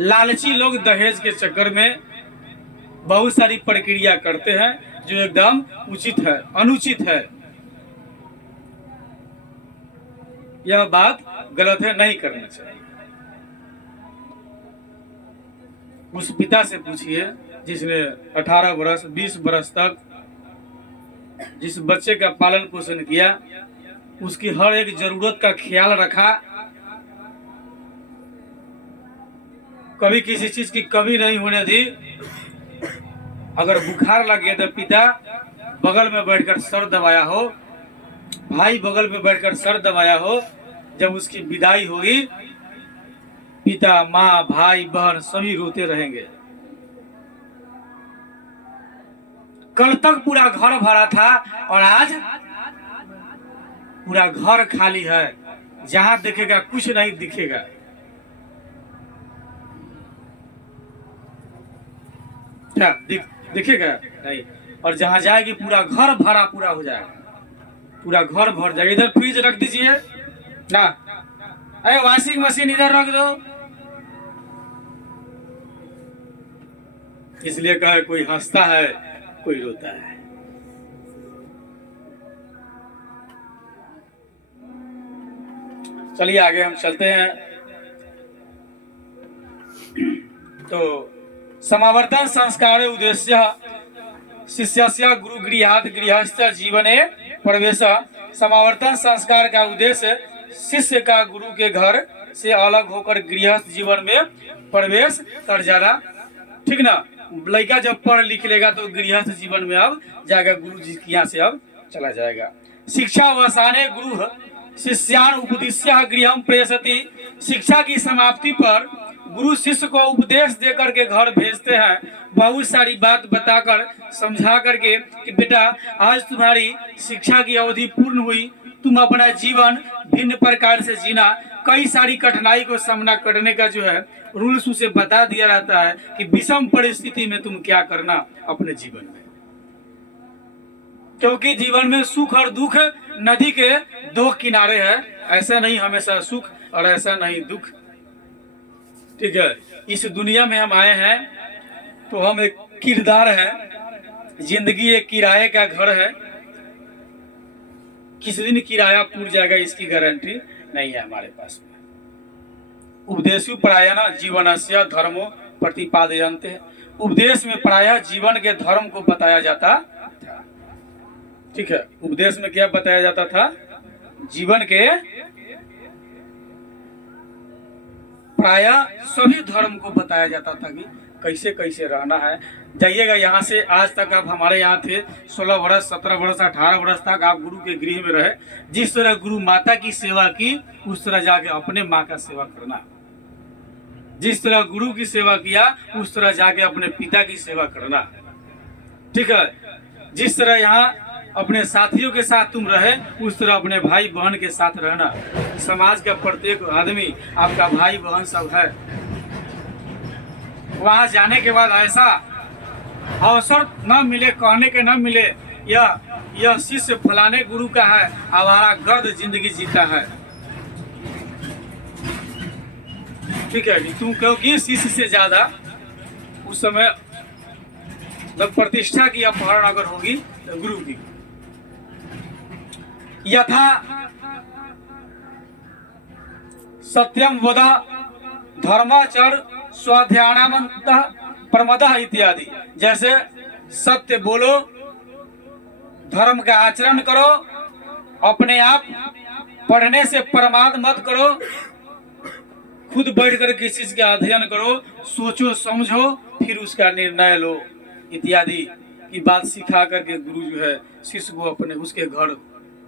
लालची लोग दहेज के चक्कर में बहुत सारी प्रक्रिया करते हैं जो एकदम उचित है, अनुचित है। यह बात गलत है, नहीं करना चाहिए। उस पिता से पूछिए जिसने 18 वर्ष 20 वर्ष तक जिस बच्चे का पालन पोषण किया, उसकी हर एक जरूरत का ख्याल रखा, कभी किसी चीज की कमी नहीं होने दी। अगर बुखार लग गया तो पिता बगल में बैठकर सर दबाया हो, भाई बगल में बैठकर सर दबाया हो। जब उसकी विदाई होगी, पिता, माँ, भाई, बहन सभी रोते रहेंगे। कल तक पूरा घर भरा था और आज पूरा घर खाली है, जहां देखेगा कुछ नहीं दिखेगा। क्या दिखेगा? नहीं। और जहां जाएगी पूरा घर भरा पूरा हो जाएगा, पूरा घर भर जाएगा। इधर फ्रिज रख दीजिए ना, अरे वॉशिंग मशीन इधर रख दो। इसलिए कहा कोई हंसता है कोई रोता है। चलिए आगे हम चलते हैं। तो समावर्तन संस्कार उद्देश्य शिष्यस्य गुरु गृहात् गृहस्थ जीवने प्रवेश। समावर्तन संस्कार का उद्देश्य शिष्य का गुरु के घर से अलग होकर गृहस्थ जीवन में प्रवेश कर जाना। ठीक ना? लड़का जब पढ़ लिख लेगा तो गृहस्थ जीवन में अब जाएगा, गुरु जी के यहाँ से अब चला जाएगा। शिक्षा वसाने गुरु शिष्यान उपदिश्य गृहम प्रेषति। शिक्षा की समाप्ति पर गुरु शिष्य को उपदेश देकर के घर भेजते हैं, बहुत सारी बात बताकर समझा करके कि बेटा आज तुम्हारी शिक्षा की अवधि पूर्ण हुई, तुम अपना जीवन भिन्न प्रकार से जीना। कई सारी कठिनाई को सामना करने का जो है रूल्स उसे बता दिया रहता है कि विषम परिस्थिति में तुम क्या करना अपने जीवन में, क्योंकि जीवन में सुख और दुख नदी के दो किनारे हैं। ऐसा नहीं हमेशा सुख और ऐसा नहीं दुख। ठीक है, इस दुनिया में हम आए हैं तो हम एक किरदार है, जिंदगी एक किराए का घर है। किस दिन किराया पूर जाएगा इसकी गारंटी नहीं है हमारे पास में। उपदेशु प्रायः जीवनस्य धर्मो प्रतिपादयन्ते। उपदेश में प्रायः जीवन के धर्म को बताया जाता था। ठीक है, उपदेश में क्या बताया जाता था? जीवन के प्रायः सभी धर्म को बताया जाता था कि कैसे कैसे रहना है। जाइएगा यहाँ से, आज तक आप हमारे यहाँ थे 16 वर्ष 17 वर्ष 18 वर्ष तक आप गुरु के गृह में रहे। जिस तरह गुरु माता की सेवा की उस तरह जाके अपने माँ का सेवा करना। जिस तरह गुरु की सेवा किया उस तरह जाके अपने पिता की सेवा करना। ठीक है, जिस तरह यहाँ अपने साथियों के साथ तुम रहे उस तरह अपने भाई बहन के साथ रहना। समाज का प्रत्येक आदमी आपका भाई बहन सब है। वहां जाने के बाद ऐसा अवसर न मिले, कहने के न मिले यह शिष्य फलाने गुरु का है, आवारा गर्द जिंदगी जीता है। ठीक है, तुम क्योंकि शिष्य से ज्यादा उस समय प्रतिष्ठा की अपहरण अगर होगी तो गुरु की। यथा सत्यम वद धर्माचर स्वाध्यानामंत प्रमदः इत्यादि। जैसे सत्य बोलो, धर्म का आचरण करो, अपने आप पढ़ने से प्रमाद मत करो, खुद बैठ कर किसी चीज का अध्ययन करो, सोचो समझो फिर उसका निर्णय लो इत्यादि की बात सिखा करके गुरु जो है शिष्य को अपने उसके घर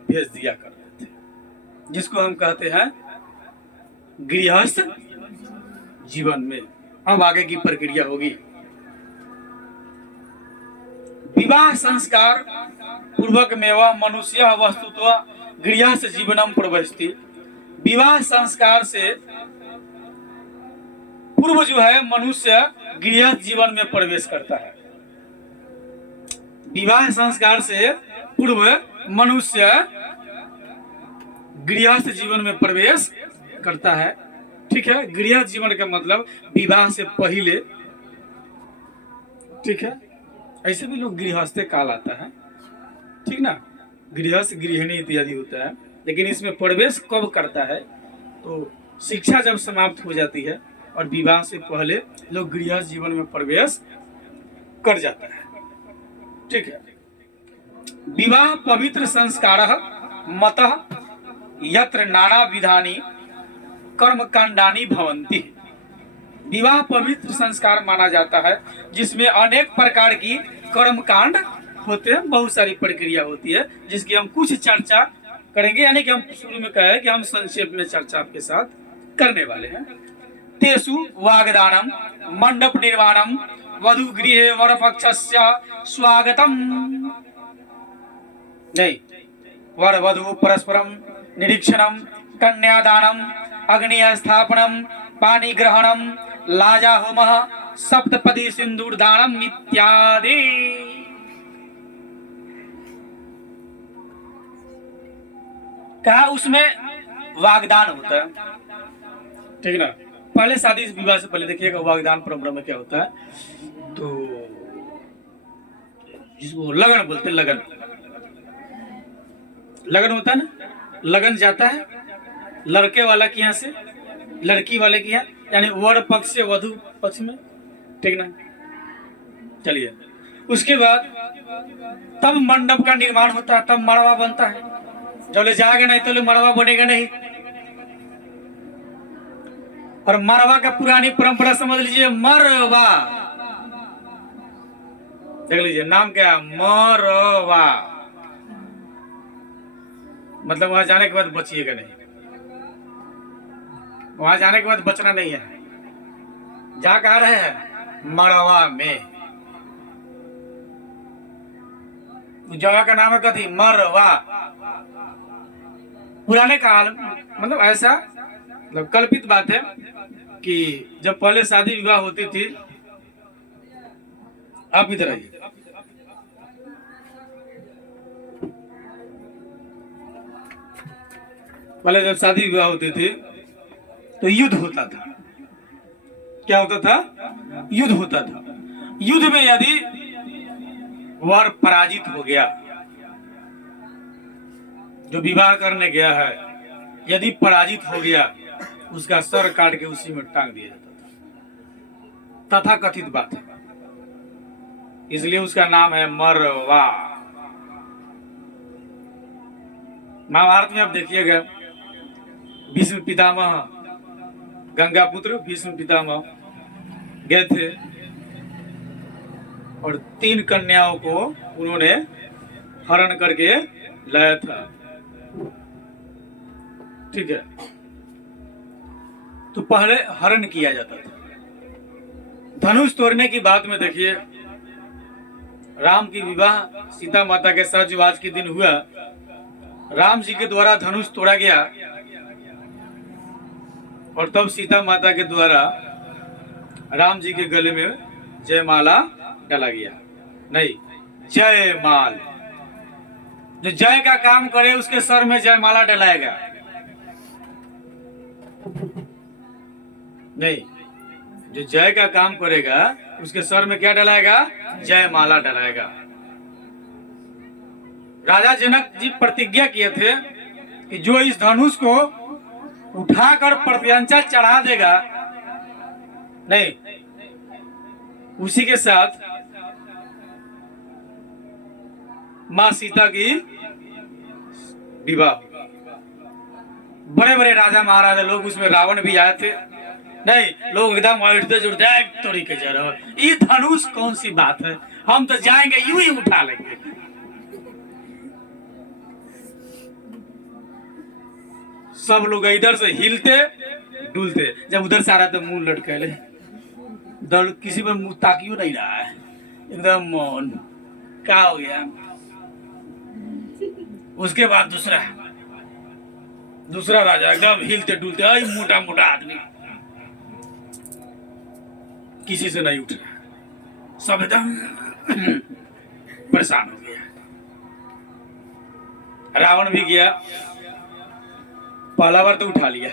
भेज दिया करते थे। जिसको हम कहते हैं गृहस्थ जीवन में। अब आगे की प्रक्रिया होगी। विवाह संस्कार पूर्वक मेवा मनुष्य वस्तुत्व गृहस्थ जीवनम प्रवस्ति। विवाह संस्कार से पूर्व जो है मनुष्य गृहस्थ जीवन में प्रवेश करता है। विवाह संस्कार से पूर्व मनुष्य गृहस्थ जीवन में प्रवेश करता है। ठीक है, गृहस्थ जीवन का मतलब विवाह से पहले। ठीक है, ऐसे भी लोग गृहस्थ कहलाता है। ठीक ना, गृहस्थ गृहिणी इत्यादि होता है। लेकिन इसमें प्रवेश कब करता है? तो शिक्षा जब समाप्त हो जाती है और विवाह से पहले लोग गृहस्थ जीवन में प्रवेश कर जाता है। ठीक है, विवाह पवित्र संस्कार मतः यत्र नाना विधानी कर्मकांडानी भवन्ति। विवाह पवित्र संस्कार माना जाता है जिसमें अनेक प्रकार की कर्मकांड होते हैं, बहुत सारी प्रक्रिया होती है जिसकी हम कुछ चर्चा करेंगे। यानी कि हम शुरू में कहे कि हम संक्षेप में चर्चा आपके साथ करने वाले हैं। तेसु वाग्दानम मंडप निर्माणम वधु गृहे वरपक्षस्य स्वागतम। नहीं, वर वधु परस्परम निरीक्षणम कन्यादानम अग्नि स्थापनम पानी ग्रहणम लाजा होमः सप्तपदी सिंदूर दानम इत्यादि। कहा उसमें वाग्दान होता है। ठीक ना, पहले शादी विवाह से पहले देखिएगा वाग्दान परंपरा में क्या होता है। तो जिसको लगन बोलते हैं, लगन लगन होता है ना, लगन जाता है लड़के वाला के यहाँ से लड़की वाले के यहाँ, यानी वर पक्ष से वधु पक्ष में। ठीक ना, चलिए उसके बाद तब मंडप का निर्माण होता है, तब मड़वा बनता है। जब ले जाएगा नहीं तो ले मड़वा बनेगा नहीं। और मरवा का पुरानी परंपरा समझ लीजिए, मरवा देख लीजिए नाम क्या है, मरवा। मतलब वहां जाने के बाद बचिएगा नहीं, वहां जाने के बाद बचना नहीं है। जा कहा रहे हैं मरवा में, जगह का नाम है कथी, मरवा। पुराने काल मतलब ऐसा मतलब कल्पित बात है कि जब पहले शादी विवाह होती थी, आप इधर आइए, पहले जब शादी विवाह होती थी तो युद्ध होता था। क्या होता था? युद्ध होता था। युद्ध में यदि वर पराजित हो गया, जो विवाह करने गया है यदि पराजित हो गया, उसका सर काट के उसी में टांग दिया जाता था। तथा कथित बात है, इसलिए उसका नाम है मरवा। महाभारत में आप देखिएगा, भीष्म पितामह, गंगा पुत्र भीष्म पितामह गए थे और 3 कन्याओं को उन्होंने हरण करके लाया था। ठीक है, तो पहले हरण किया जाता था। धनुष तोड़ने की बात में देखिए, राम की विवाह सीता माता के साथ जो आज के दिन हुआ, राम जी के द्वारा धनुष तोड़ा गया और तब सीता माता के द्वारा राम जी के गले में जयमाला डाला गया। नहीं, जयमाल, जो जय का काम करे उसके सर में जयमाला डलाएगा। नहीं, जो जय का काम करेगा उसके सर में क्या डलाएगा? जयमाला डलाएगा। राजा जनक जी प्रतिज्ञा किए थे कि जो इस धनुष को उठाकर प्रत्यंचा चढ़ा देगा, नहीं, उसी के साथ मां सीता की विवाह। बड़े बड़े राजा महाराजा लोग, उसमें रावण भी आए थे। नहीं, लोग एकदम उठते जुड़ते तोड़ी के जा रहे हो, ये धनुष कौन सी बात है, हम तो जाएंगे यूं ही उठा लेंगे। सब लोग इधर से हिलते डुलते, जब उधर से आ रहा तो मुंह लटके, दर किसी पर मुंह ताकियो नहीं रहा है, एकदम मौन। क्या हो गया? उसके बाद दूसरा राजा एकदम हिलते डुलते, आई मोटा मोटा आदमी, किसी से नहीं उठ रहा, सब एकदम परेशान हो गया। रावण भी गया, पहला बार तो उठा लिया,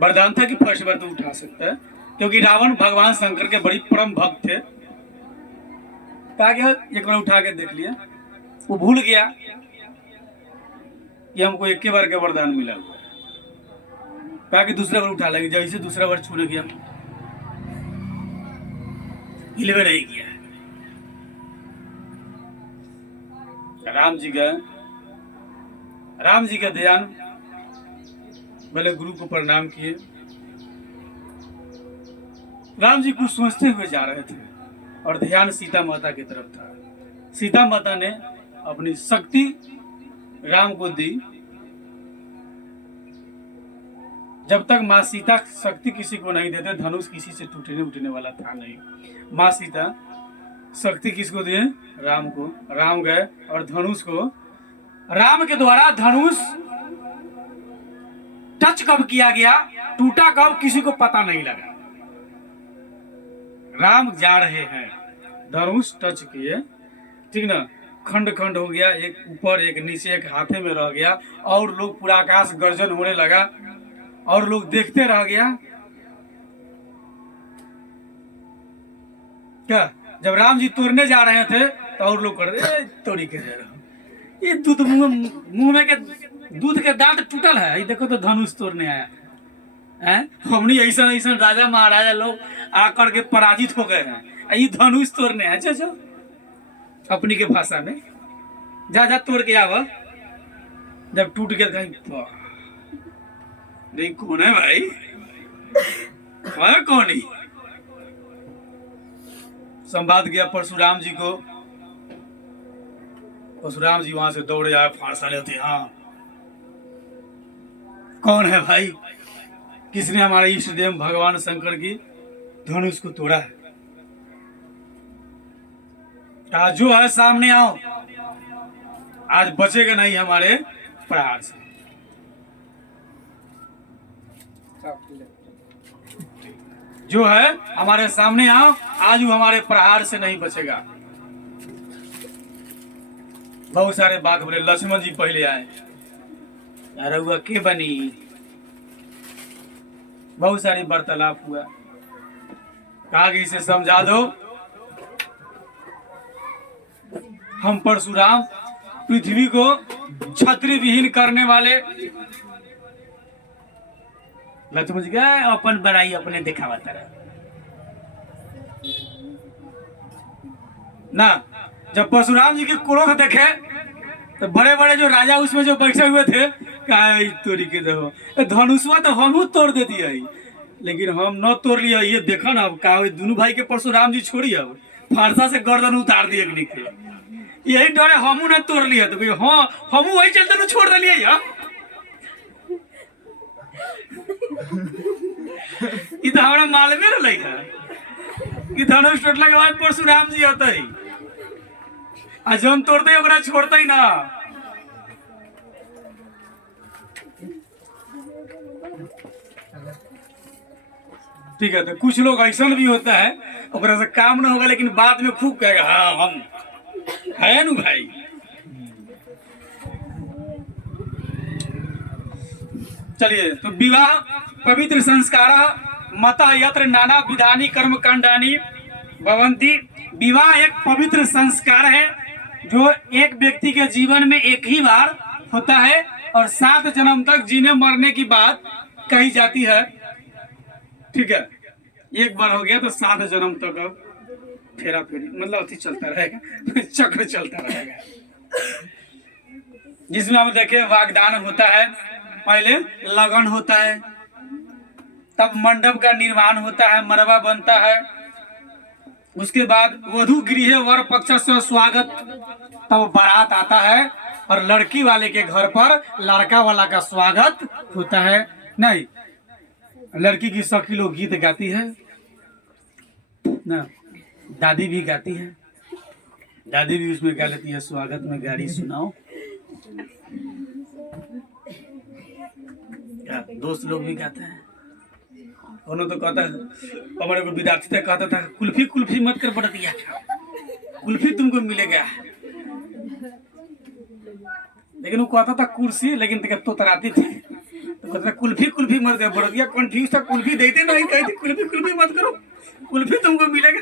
वरदान था कि फर्स्ट बार तो उठा सकता है, क्योंकि रावण भगवान शंकर के बड़ी परम भक्त थे। कहा गया एक बार उठा के देख लिया, वो भूल गया कि हमको एक बार का वरदान मिला हुआ है। कहा कि दूसरा बार उठा लेंगे, जैसे दूसरा बार छूने गया हिलवे नहीं किया। राम जी का ध्यान, पहले गुरु को प्रणाम किए। राम जी कुछ सोचते हुए जा रहे थे और ध्यान सीता माता की तरफ था। सीता माता ने अपनी शक्ति राम को दी। जब तक माँ सीता शक्ति किसी को नहीं देते, धनुष किसी से टूटने उठने वाला था नहीं। माँ सीता शक्ति किसको दिए? राम को। राम गए और धनुष को, राम के द्वारा धनुष टच कब किया गया, टूटा कब, किसी को पता नहीं लगा। राम जा रहे हैं, धनुष टच किए, ठीक ना, खंड खंड हो गया, एक ऊपर एक नीचे, एक हाथे में रह गया, और लोग पूरा आकाश गर्जन होने लगा और लोग देखते रह गया। क्या जब राम जी तोड़ने जा रहे थे तो और लोग कर रहे तोड़ी के दे रहे, ये दूध मुंह में के दूध के दांत टूटल है, ये देखो तो धनुष तोड़ने आया है। हमनी ऐसा ऐसा राजा महाराजा लोग आकर के पराजित हो गए हैं, ये धनुष तोड़ने आया। जो अपनी के भाषा में जा तोड़ के आवा। जब टूट गया कहीं, नहीं कौन है भाई, कौन ही संवाद गया परशुराम जी को। परशुराम जी वहां से दौड़े आए, फांसा लेते, हाँ कौन है भाई, किसने हमारे इष्ट देव भगवान शंकर की धनुष को तोड़ा है? कहा जो है सामने आओ, आज बचेगा नहीं हमारे प्रहार से। जो है हमारे सामने आओ, आज वो हमारे प्रहार से नहीं बचेगा। बहुत सारे बात बोले। लक्ष्मण जी पहले आए, अरे हुआ के बनी, बहुत सारी वार्तालाप हुआ। कहा कि इसे समझा दो, हम परशुराम पृथ्वी को छत्री विहीन करने वाले। लक्ष्मण जी क्या अपन बड़ाई अपने दिखावा तरह ना। जब परशुराम जी की क्रोध देखे तो बड़े बड़े जो राजा उसमें जो बैठे हुए थे, कहा तोड़ी के देखो धनुषवा तो हम तोड़ देती है, लेकिन हम न तोड़ लिया। ये देखो ना, अब कहा दोनों भाई के परशुराम जी छोड़ी, अब फारसा से गर्दन उतार दिए के, यही डरे हमू न तोड़ लिया। तो हाँ हमू वही चलते न छोड़ दिलिए यार। ये तो हमारा मालूम रही है कि धनुष टूटला के बाद परशुराम जी होता है, आज हम तोड़ते ओकरा छोड़ते ही ना। ठीक है, तो कुछ लोग ऐसा भी होता है ओकरा से काम ना होगा, लेकिन बाद में खूब कहेगा हाँ हम है नु भाई। चलिए, तो विवाह पवित्र संस्कार मता यत्र नाना विधानी कर्म कांडानी भवंती। विवाह एक पवित्र संस्कार है जो एक व्यक्ति के जीवन में एक ही बार होता है और 7 जन्म तक जीने मरने की बात कही जाती है। ठीक है, एक बार हो गया तो 7 जन्म तक अब फेरा फेरी मतलब अति चलता रहेगा, चक्र चलता रहेगा, जिसमें हम देखे वागदान होता है, पहले लगन होता है, तब मंडप का निर्माण होता है, मरवा बनता है, उसके बाद वधु गृह वर पक्ष से स्वागत, तब बारात आता है, और लड़की वाले के घर पर लड़का वाला का स्वागत होता है। नहीं, लड़की की सखी लोग गीत गाती है ना, दादी भी गाती है, दादी भी उसमें गा लेती है, स्वागत में गाड़ी सुनाओ। दोस्त लोग भी गाते हैं। उन्होंने तो कहता है, हमारे को विद्यार्थी तक कहता था, कुल्फी कुल्फी मत कर पड़ दिया, कुल्फी तुमको मिलेगा। लेकिन वो कहता था कुर्सी, लेकिन तो तराती थी, तो कहता था कुल्फी कुल्फी मत कर पड़ दिया। कंफ्यूज था, कुल्फी देते नहीं, कहते कुल्फी कुल्फी मत करो, कुल्फी तुमको मिलेगा।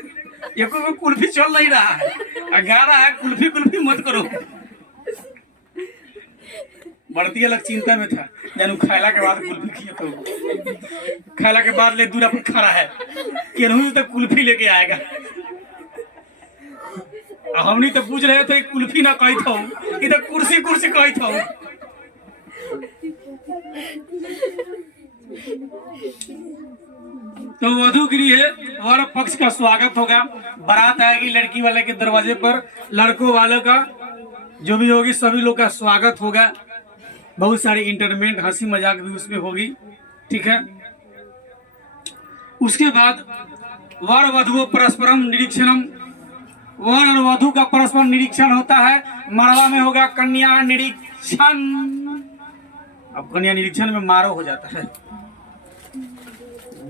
ये को कुल्फी चल नहीं रहा है, गा रहा है कुल्फी कुल्फी मत करो। बढ़ती अलग चिंता में था, जानू खाला के बाद कुल्फी खिया तो खाला के बाद ले दूर पर खड़ा है, केनहू तक कुल्फी लेके आएगा। हमनी तो पूछ रहे थे कुल्फी ना कही था, इधर कुर्सी कुर्सी कही था। तो वधू गृह है, वर पक्ष का स्वागत होगा, बारात आएगी लड़की वाले के दरवाजे पर, लड़कों वालों का जो भी होगी सभी लोग का स्वागत होगा। बहुत सारी इंटरटेनमेंट हंसी मजाक भी उसमें होगी, ठीक है। उसके बाद वर वधु परस्परम निरीक्षणम, वर और वधु का परस्पर निरीक्षण होता है। मरवा में होगा कन्या निरीक्षण। अब कन्या निरीक्षण में मारो हो जाता है।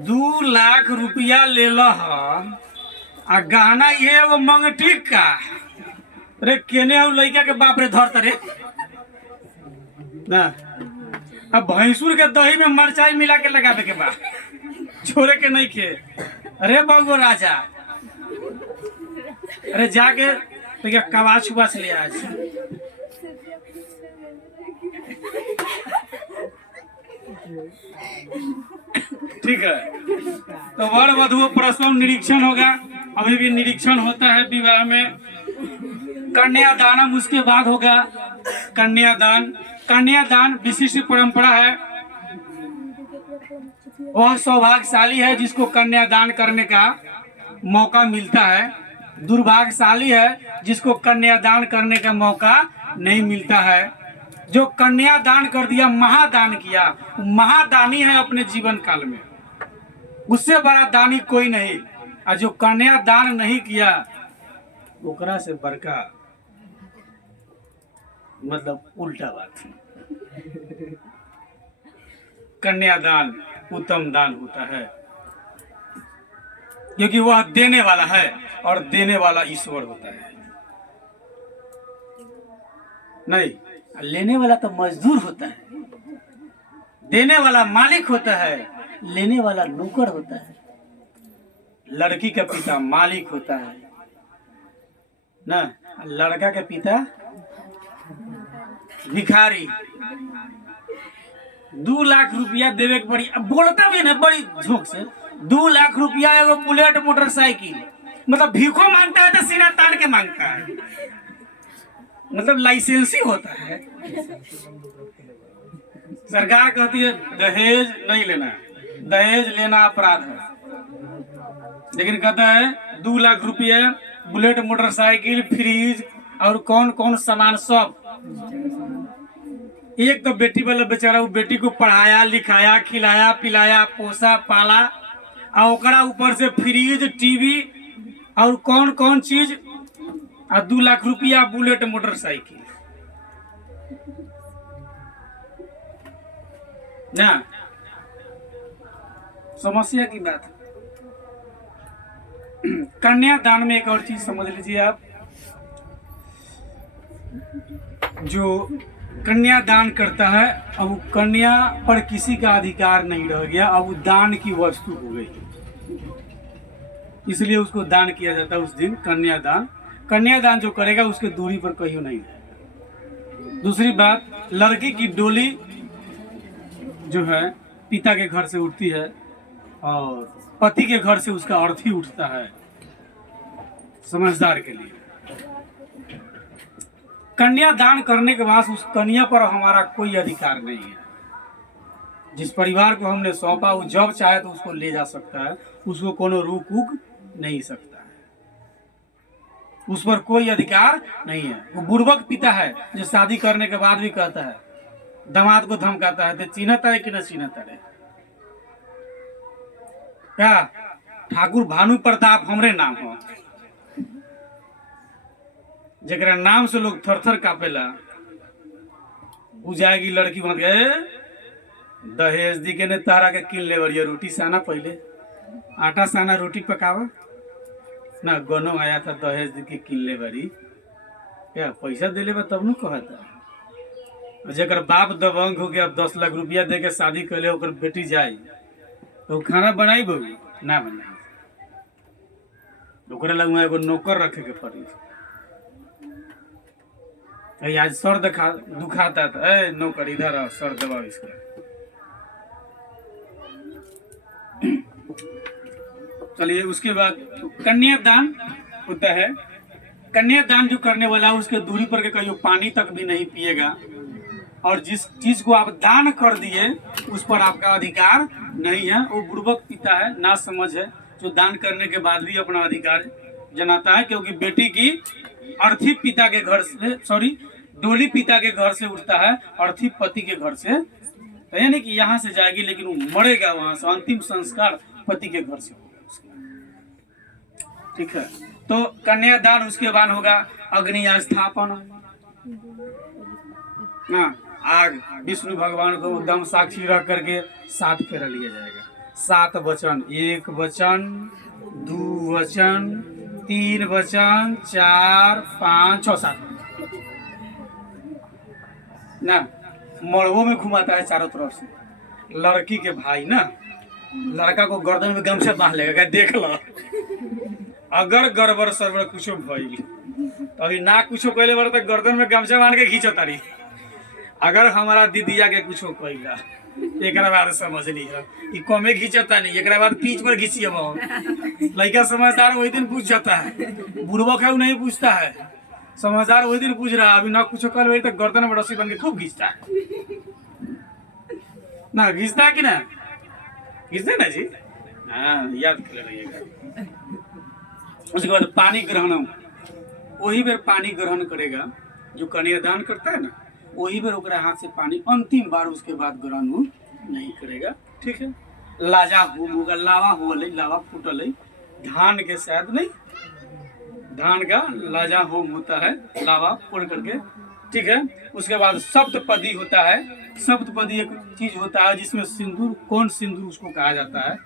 2 लाख रुपया ले लो आ गहना ये वो मंगटी का, अरे केने हो लड़का के बाप रे धरत रे ना। अब भैंसुर के दही में मरचाई मिला के लगा दे के बाद छोड़े के नहीं खे। अरे बाबू राजा, अरे जाके तो क्या कबाच उबाच ले आज। ठीक है, तो वर वधु परस्पर निरीक्षण होगा। अभी भी निरीक्षण होता है विवाह में। कन्यादानम उसके बाद होगा। कन्यादान, कन्यादान विशिष्ट परंपरा है। वह सौभाग्यशाली है जिसको कन्यादान करने का मौका मिलता है। दुर्भाग्यशाली है जिसको कन्यादान करने का मौका नहीं मिलता है। जो कन्यादान कर दिया, महादान किया, महादानी है अपने जीवन काल में, उससे बड़ा दानी कोई नहीं। और जो कन्यादान नहीं किया ओकरा से बड़का मतलब उल्टा बात। कन्यादान उत्तम दान होता है, क्योंकि वह देने वाला है और देने वाला ईश्वर होता है। नहीं, लेने वाला तो मजदूर होता है, देने वाला मालिक होता है, लेने वाला नौकर होता है। लड़की का पिता मालिक होता है ना, लड़का का पिता भिखारी। 2 लाख रुपया देवे के पड़ी। अब बोलता भी ना बड़ी झोंक से, 2 लाख रुपया एगो बुलेट मोटरसाइकिल, मतलब भीखो मांगता है तो सीना तान के मांगता है, मतलब लाइसेंस ही होता है। सरकार कहती है दहेज नहीं लेना, दहेज लेना अपराध है, लेकिन कहता है 2 लाख रुपया बुलेट मोटरसाइकिल, फ्रिज और कौन कौन सामान सब। एक तो बेटी वाला बेचारा वो बेटी को पढ़ाया लिखाया खिलाया पिलाया पोसा पाला, और ओकरा ऊपर से फ्रिज टीवी और कौन कौन चीज, और 2 लाख रुपया बुलेट मोटरसाइकिल ना। समस्या की बात। कन्यादान में एक और चीज समझ लीजिए आप, जो कन्यादान करता है अब वो कन्या पर किसी का अधिकार नहीं रह गया, अब वो दान की वस्तु हो गई, इसलिए उसको दान किया जाता है उस दिन। कन्यादान, कन्यादान जो करेगा उसके दूरी पर कहीं नहीं है। दूसरी बात, लड़की की डोली जो है पिता के घर से उठती है और पति के घर से उसका अर्थी उठता है, समझदार के लिए। कन्यादान करने के बाद उस कन्या पर हमारा कोई अधिकार नहीं है। जिस परिवार को हमने सौंपा वो जब चाहे तो उसको ले जा सकता है, उसको कोनो रोक उक नहीं सकता है। उस पर कोई अधिकार नहीं है। वो बुड़बक पिता है जो शादी करने के बाद भी कहता है, दामाद को धमकाता है, तो चिन्हता है कि न चिन्हता है? क्या ठाकुर भानु प्रताप हमरे नाम हो, जरा नाम से लोग थर थर कापेला। उ जाएगी लड़की बन गए दहेज दी के ने तारा के किन ले बढ़िया रोटी साना, पहले आटा साना रोटी पकावा ना, गनो आया था दहेज दी के किन ले बड़ी, क्या पैसा दे ले तब न कहता। जर बाप दबंग हो गया, अब 10 लाख रुपया दे के शादी कर ले, ओकर बेटी जाए तो खाना बनाई बहू ना बनाई, ओकरे लग एगो नौकर रखे के पड़ी। आज सर दुखाता था, ए नौकर इधर आओ, सर दबाओ इसका। चलिए उसके बाद कन्यादान होता है। कन्यादान जो करने वाला है उसके दूरी पर के कहीं पानी तक भी नहीं पिएगा, और जिस चीज को आप दान कर दिए उस पर आपका अधिकार नहीं है। वो बुड़बक पिता है, ना समझ है, जो दान करने के बाद भी अपना अधिकार जनाता है, क्योंकि बेटी की अर्थी पिता के घर से, डोली पिता के घर से उठता है, अर्थी पति के घर से, तो यानी कि यहाँ से जाएगी लेकिन वो मरेगा वहां से, अंतिम संस्कार पति के घर से होगा उसका। ठीक है, तो कन्यादान उसके बाद होगा अग्नि स्थापन ना, आग विष्णु भगवान को दम साक्षी रख करके 7 फेरा लिया जाएगा। 7 वचन, 1 वचन, 2 वचन, 3 वचन, 4, 5, 6, 7 ना। मड़वों में घुमाता है चारों तरफ से। लड़की के भाई ना लड़का को गर्दन में गमछा बांध लेगा, देख लो अगर गड़बड़ सरबड़ कुछ भइल तो अभी ना कुछ कहले बड़ तो गर्दन में गमछा बांध के खींचो तारी। अगर हमारा दीदिया के कुछ कहला एक बार समझ ली है कमे खींचता नहीं, एक बाद पीछ पर खींचिए लड़का समझदार वही दिन पूछ जाता है, बुढ़बक है वो नहीं पूछता है, समझदार वही दिन पूछ रहा है। अभी ना कुछ कल वही तक गर्दन में रस्सी बन के खूब खींचता है ना, खींचता है कि ना, खींचते ना जी, हाँ याद कर रहिएगा। उसके बाद पानी ग्रहण, वही बेर पानी ग्रहण करेगा जो कन्यादान करता है ना, वही बेर ओकरा हाथ से पानी अंतिम बार, उसके बाद ग्रहण नहीं करेगा। ठीक है, लाजा होम होगा, लावा हो लावा फूटल है, धान के शायद नहीं, धान का लाजा होम होता है, लावा फोड़ करके। ठीक है, उसके बाद सप्तपदी होता है। सप्तपदी एक चीज होता है जिसमें सिंदूर, कौन सिंदूर उसको कहा जाता है,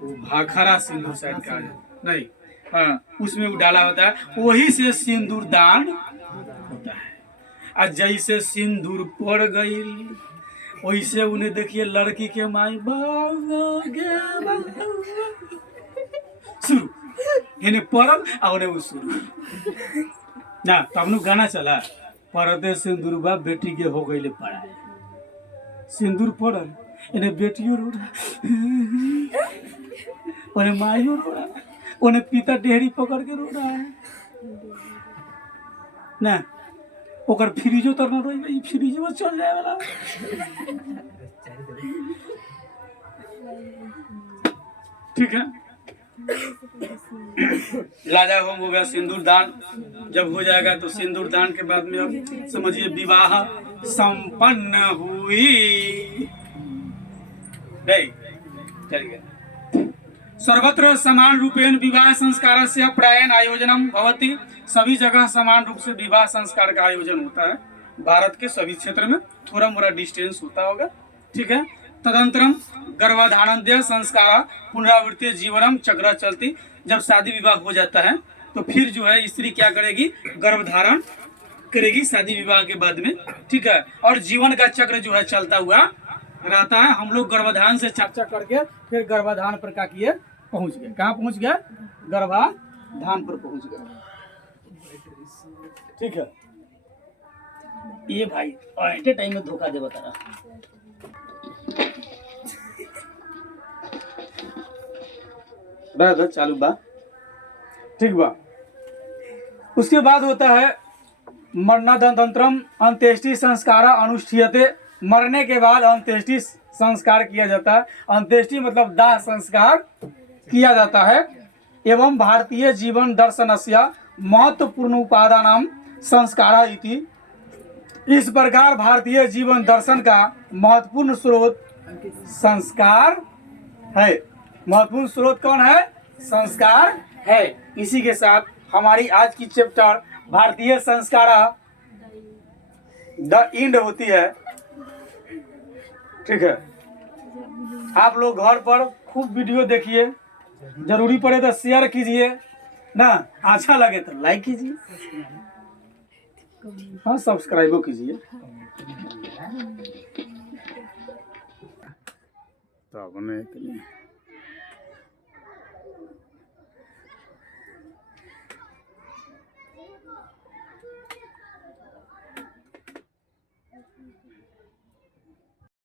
वो भाखरा सिंदूर शायद कहा जाता नहीं, हाँ उसमें वो डाला होता है, वही से सिंदूर दान होता है। और जैसे सिंदूर पड़ गई वैसे उन्हें देखिए लड़की के माई शुरू इन्हें पड़ल और उन्हें शुरू ना, तब नु गाना चला, पड़ते सिंदूर बा बेटी के हो गई पड़ा, सिंदूर पड़ल इन्हें बेटियों रो रहा, उन्हें माइयों रो रहा, उन्हें पिता डेहरी पकड़ के रो रहा है ना, ओकर फ्रिजो तर न रही, फ्रिज में चल जाए वाला। ठीक है, लाजा होम हो गया। सिंदूर दान जब हो जाएगा तो सिंदूर दान के बाद में अब समझिए विवाह संपन्न हुई। नहीं चलिए, सर्वत्र समान रूपेण विवाह संस्कार से प्रायण आयोजनम भवति, सभी जगह समान रूप से विवाह संस्कार का आयोजन होता है। भारत के सभी क्षेत्र में थोड़ा मोड़ा डिस्टेंस होता होगा। ठीक है, तदंतरम गर्भाधानंद्य संस्कार पुनरावृत्ति जीवनम चक्र चलती, जब शादी विवाह हो जाता है तो फिर जो है स्त्री क्या करेगी, गर्भधारण करेगी शादी विवाह के बाद में। ठीक है, और जीवन का चक्र जो है चलता हुआ रहता है। हम लोग गर्भाधान से चर्चा करके फिर गर्भाधान पर क्या किए, पहुंच गए, कहाँ पहुंच गए, गर्भाधान पर पहुंच गए। ठीक है, ये भाई एट टाइम में धोखा दे बता रहा, चालू बा, ठीक बा। उसके बाद होता है मरणादंतरम अंत्येष्टि संस्कार अनुष्ठीयते, मरने के बाद अंत्येष्टि संस्कार किया जाता है। अंत्येष्टि मतलब दाह संस्कार किया जाता है। एवं भारतीय जीवन दर्शनस्य महत्वपूर्ण उपादानम संस्कारा इति। इस प्रकार भारतीय जीवन दर्शन का महत्वपूर्ण स्रोत संस्कार है। महत्वपूर्ण स्रोत कौन है? संस्कार है। इसी के साथ हमारी आज की चैप्टर भारतीय संस्कारा द एंड होती है। ठीक है, आप लोग घर पर खूब वीडियो देखिए, जरूरी पड़े तो शेयर कीजिए ना, अच्छा लगे तो लाइक कीजिए, हाँ सब्सक्राइबो कीजिए। तो अपने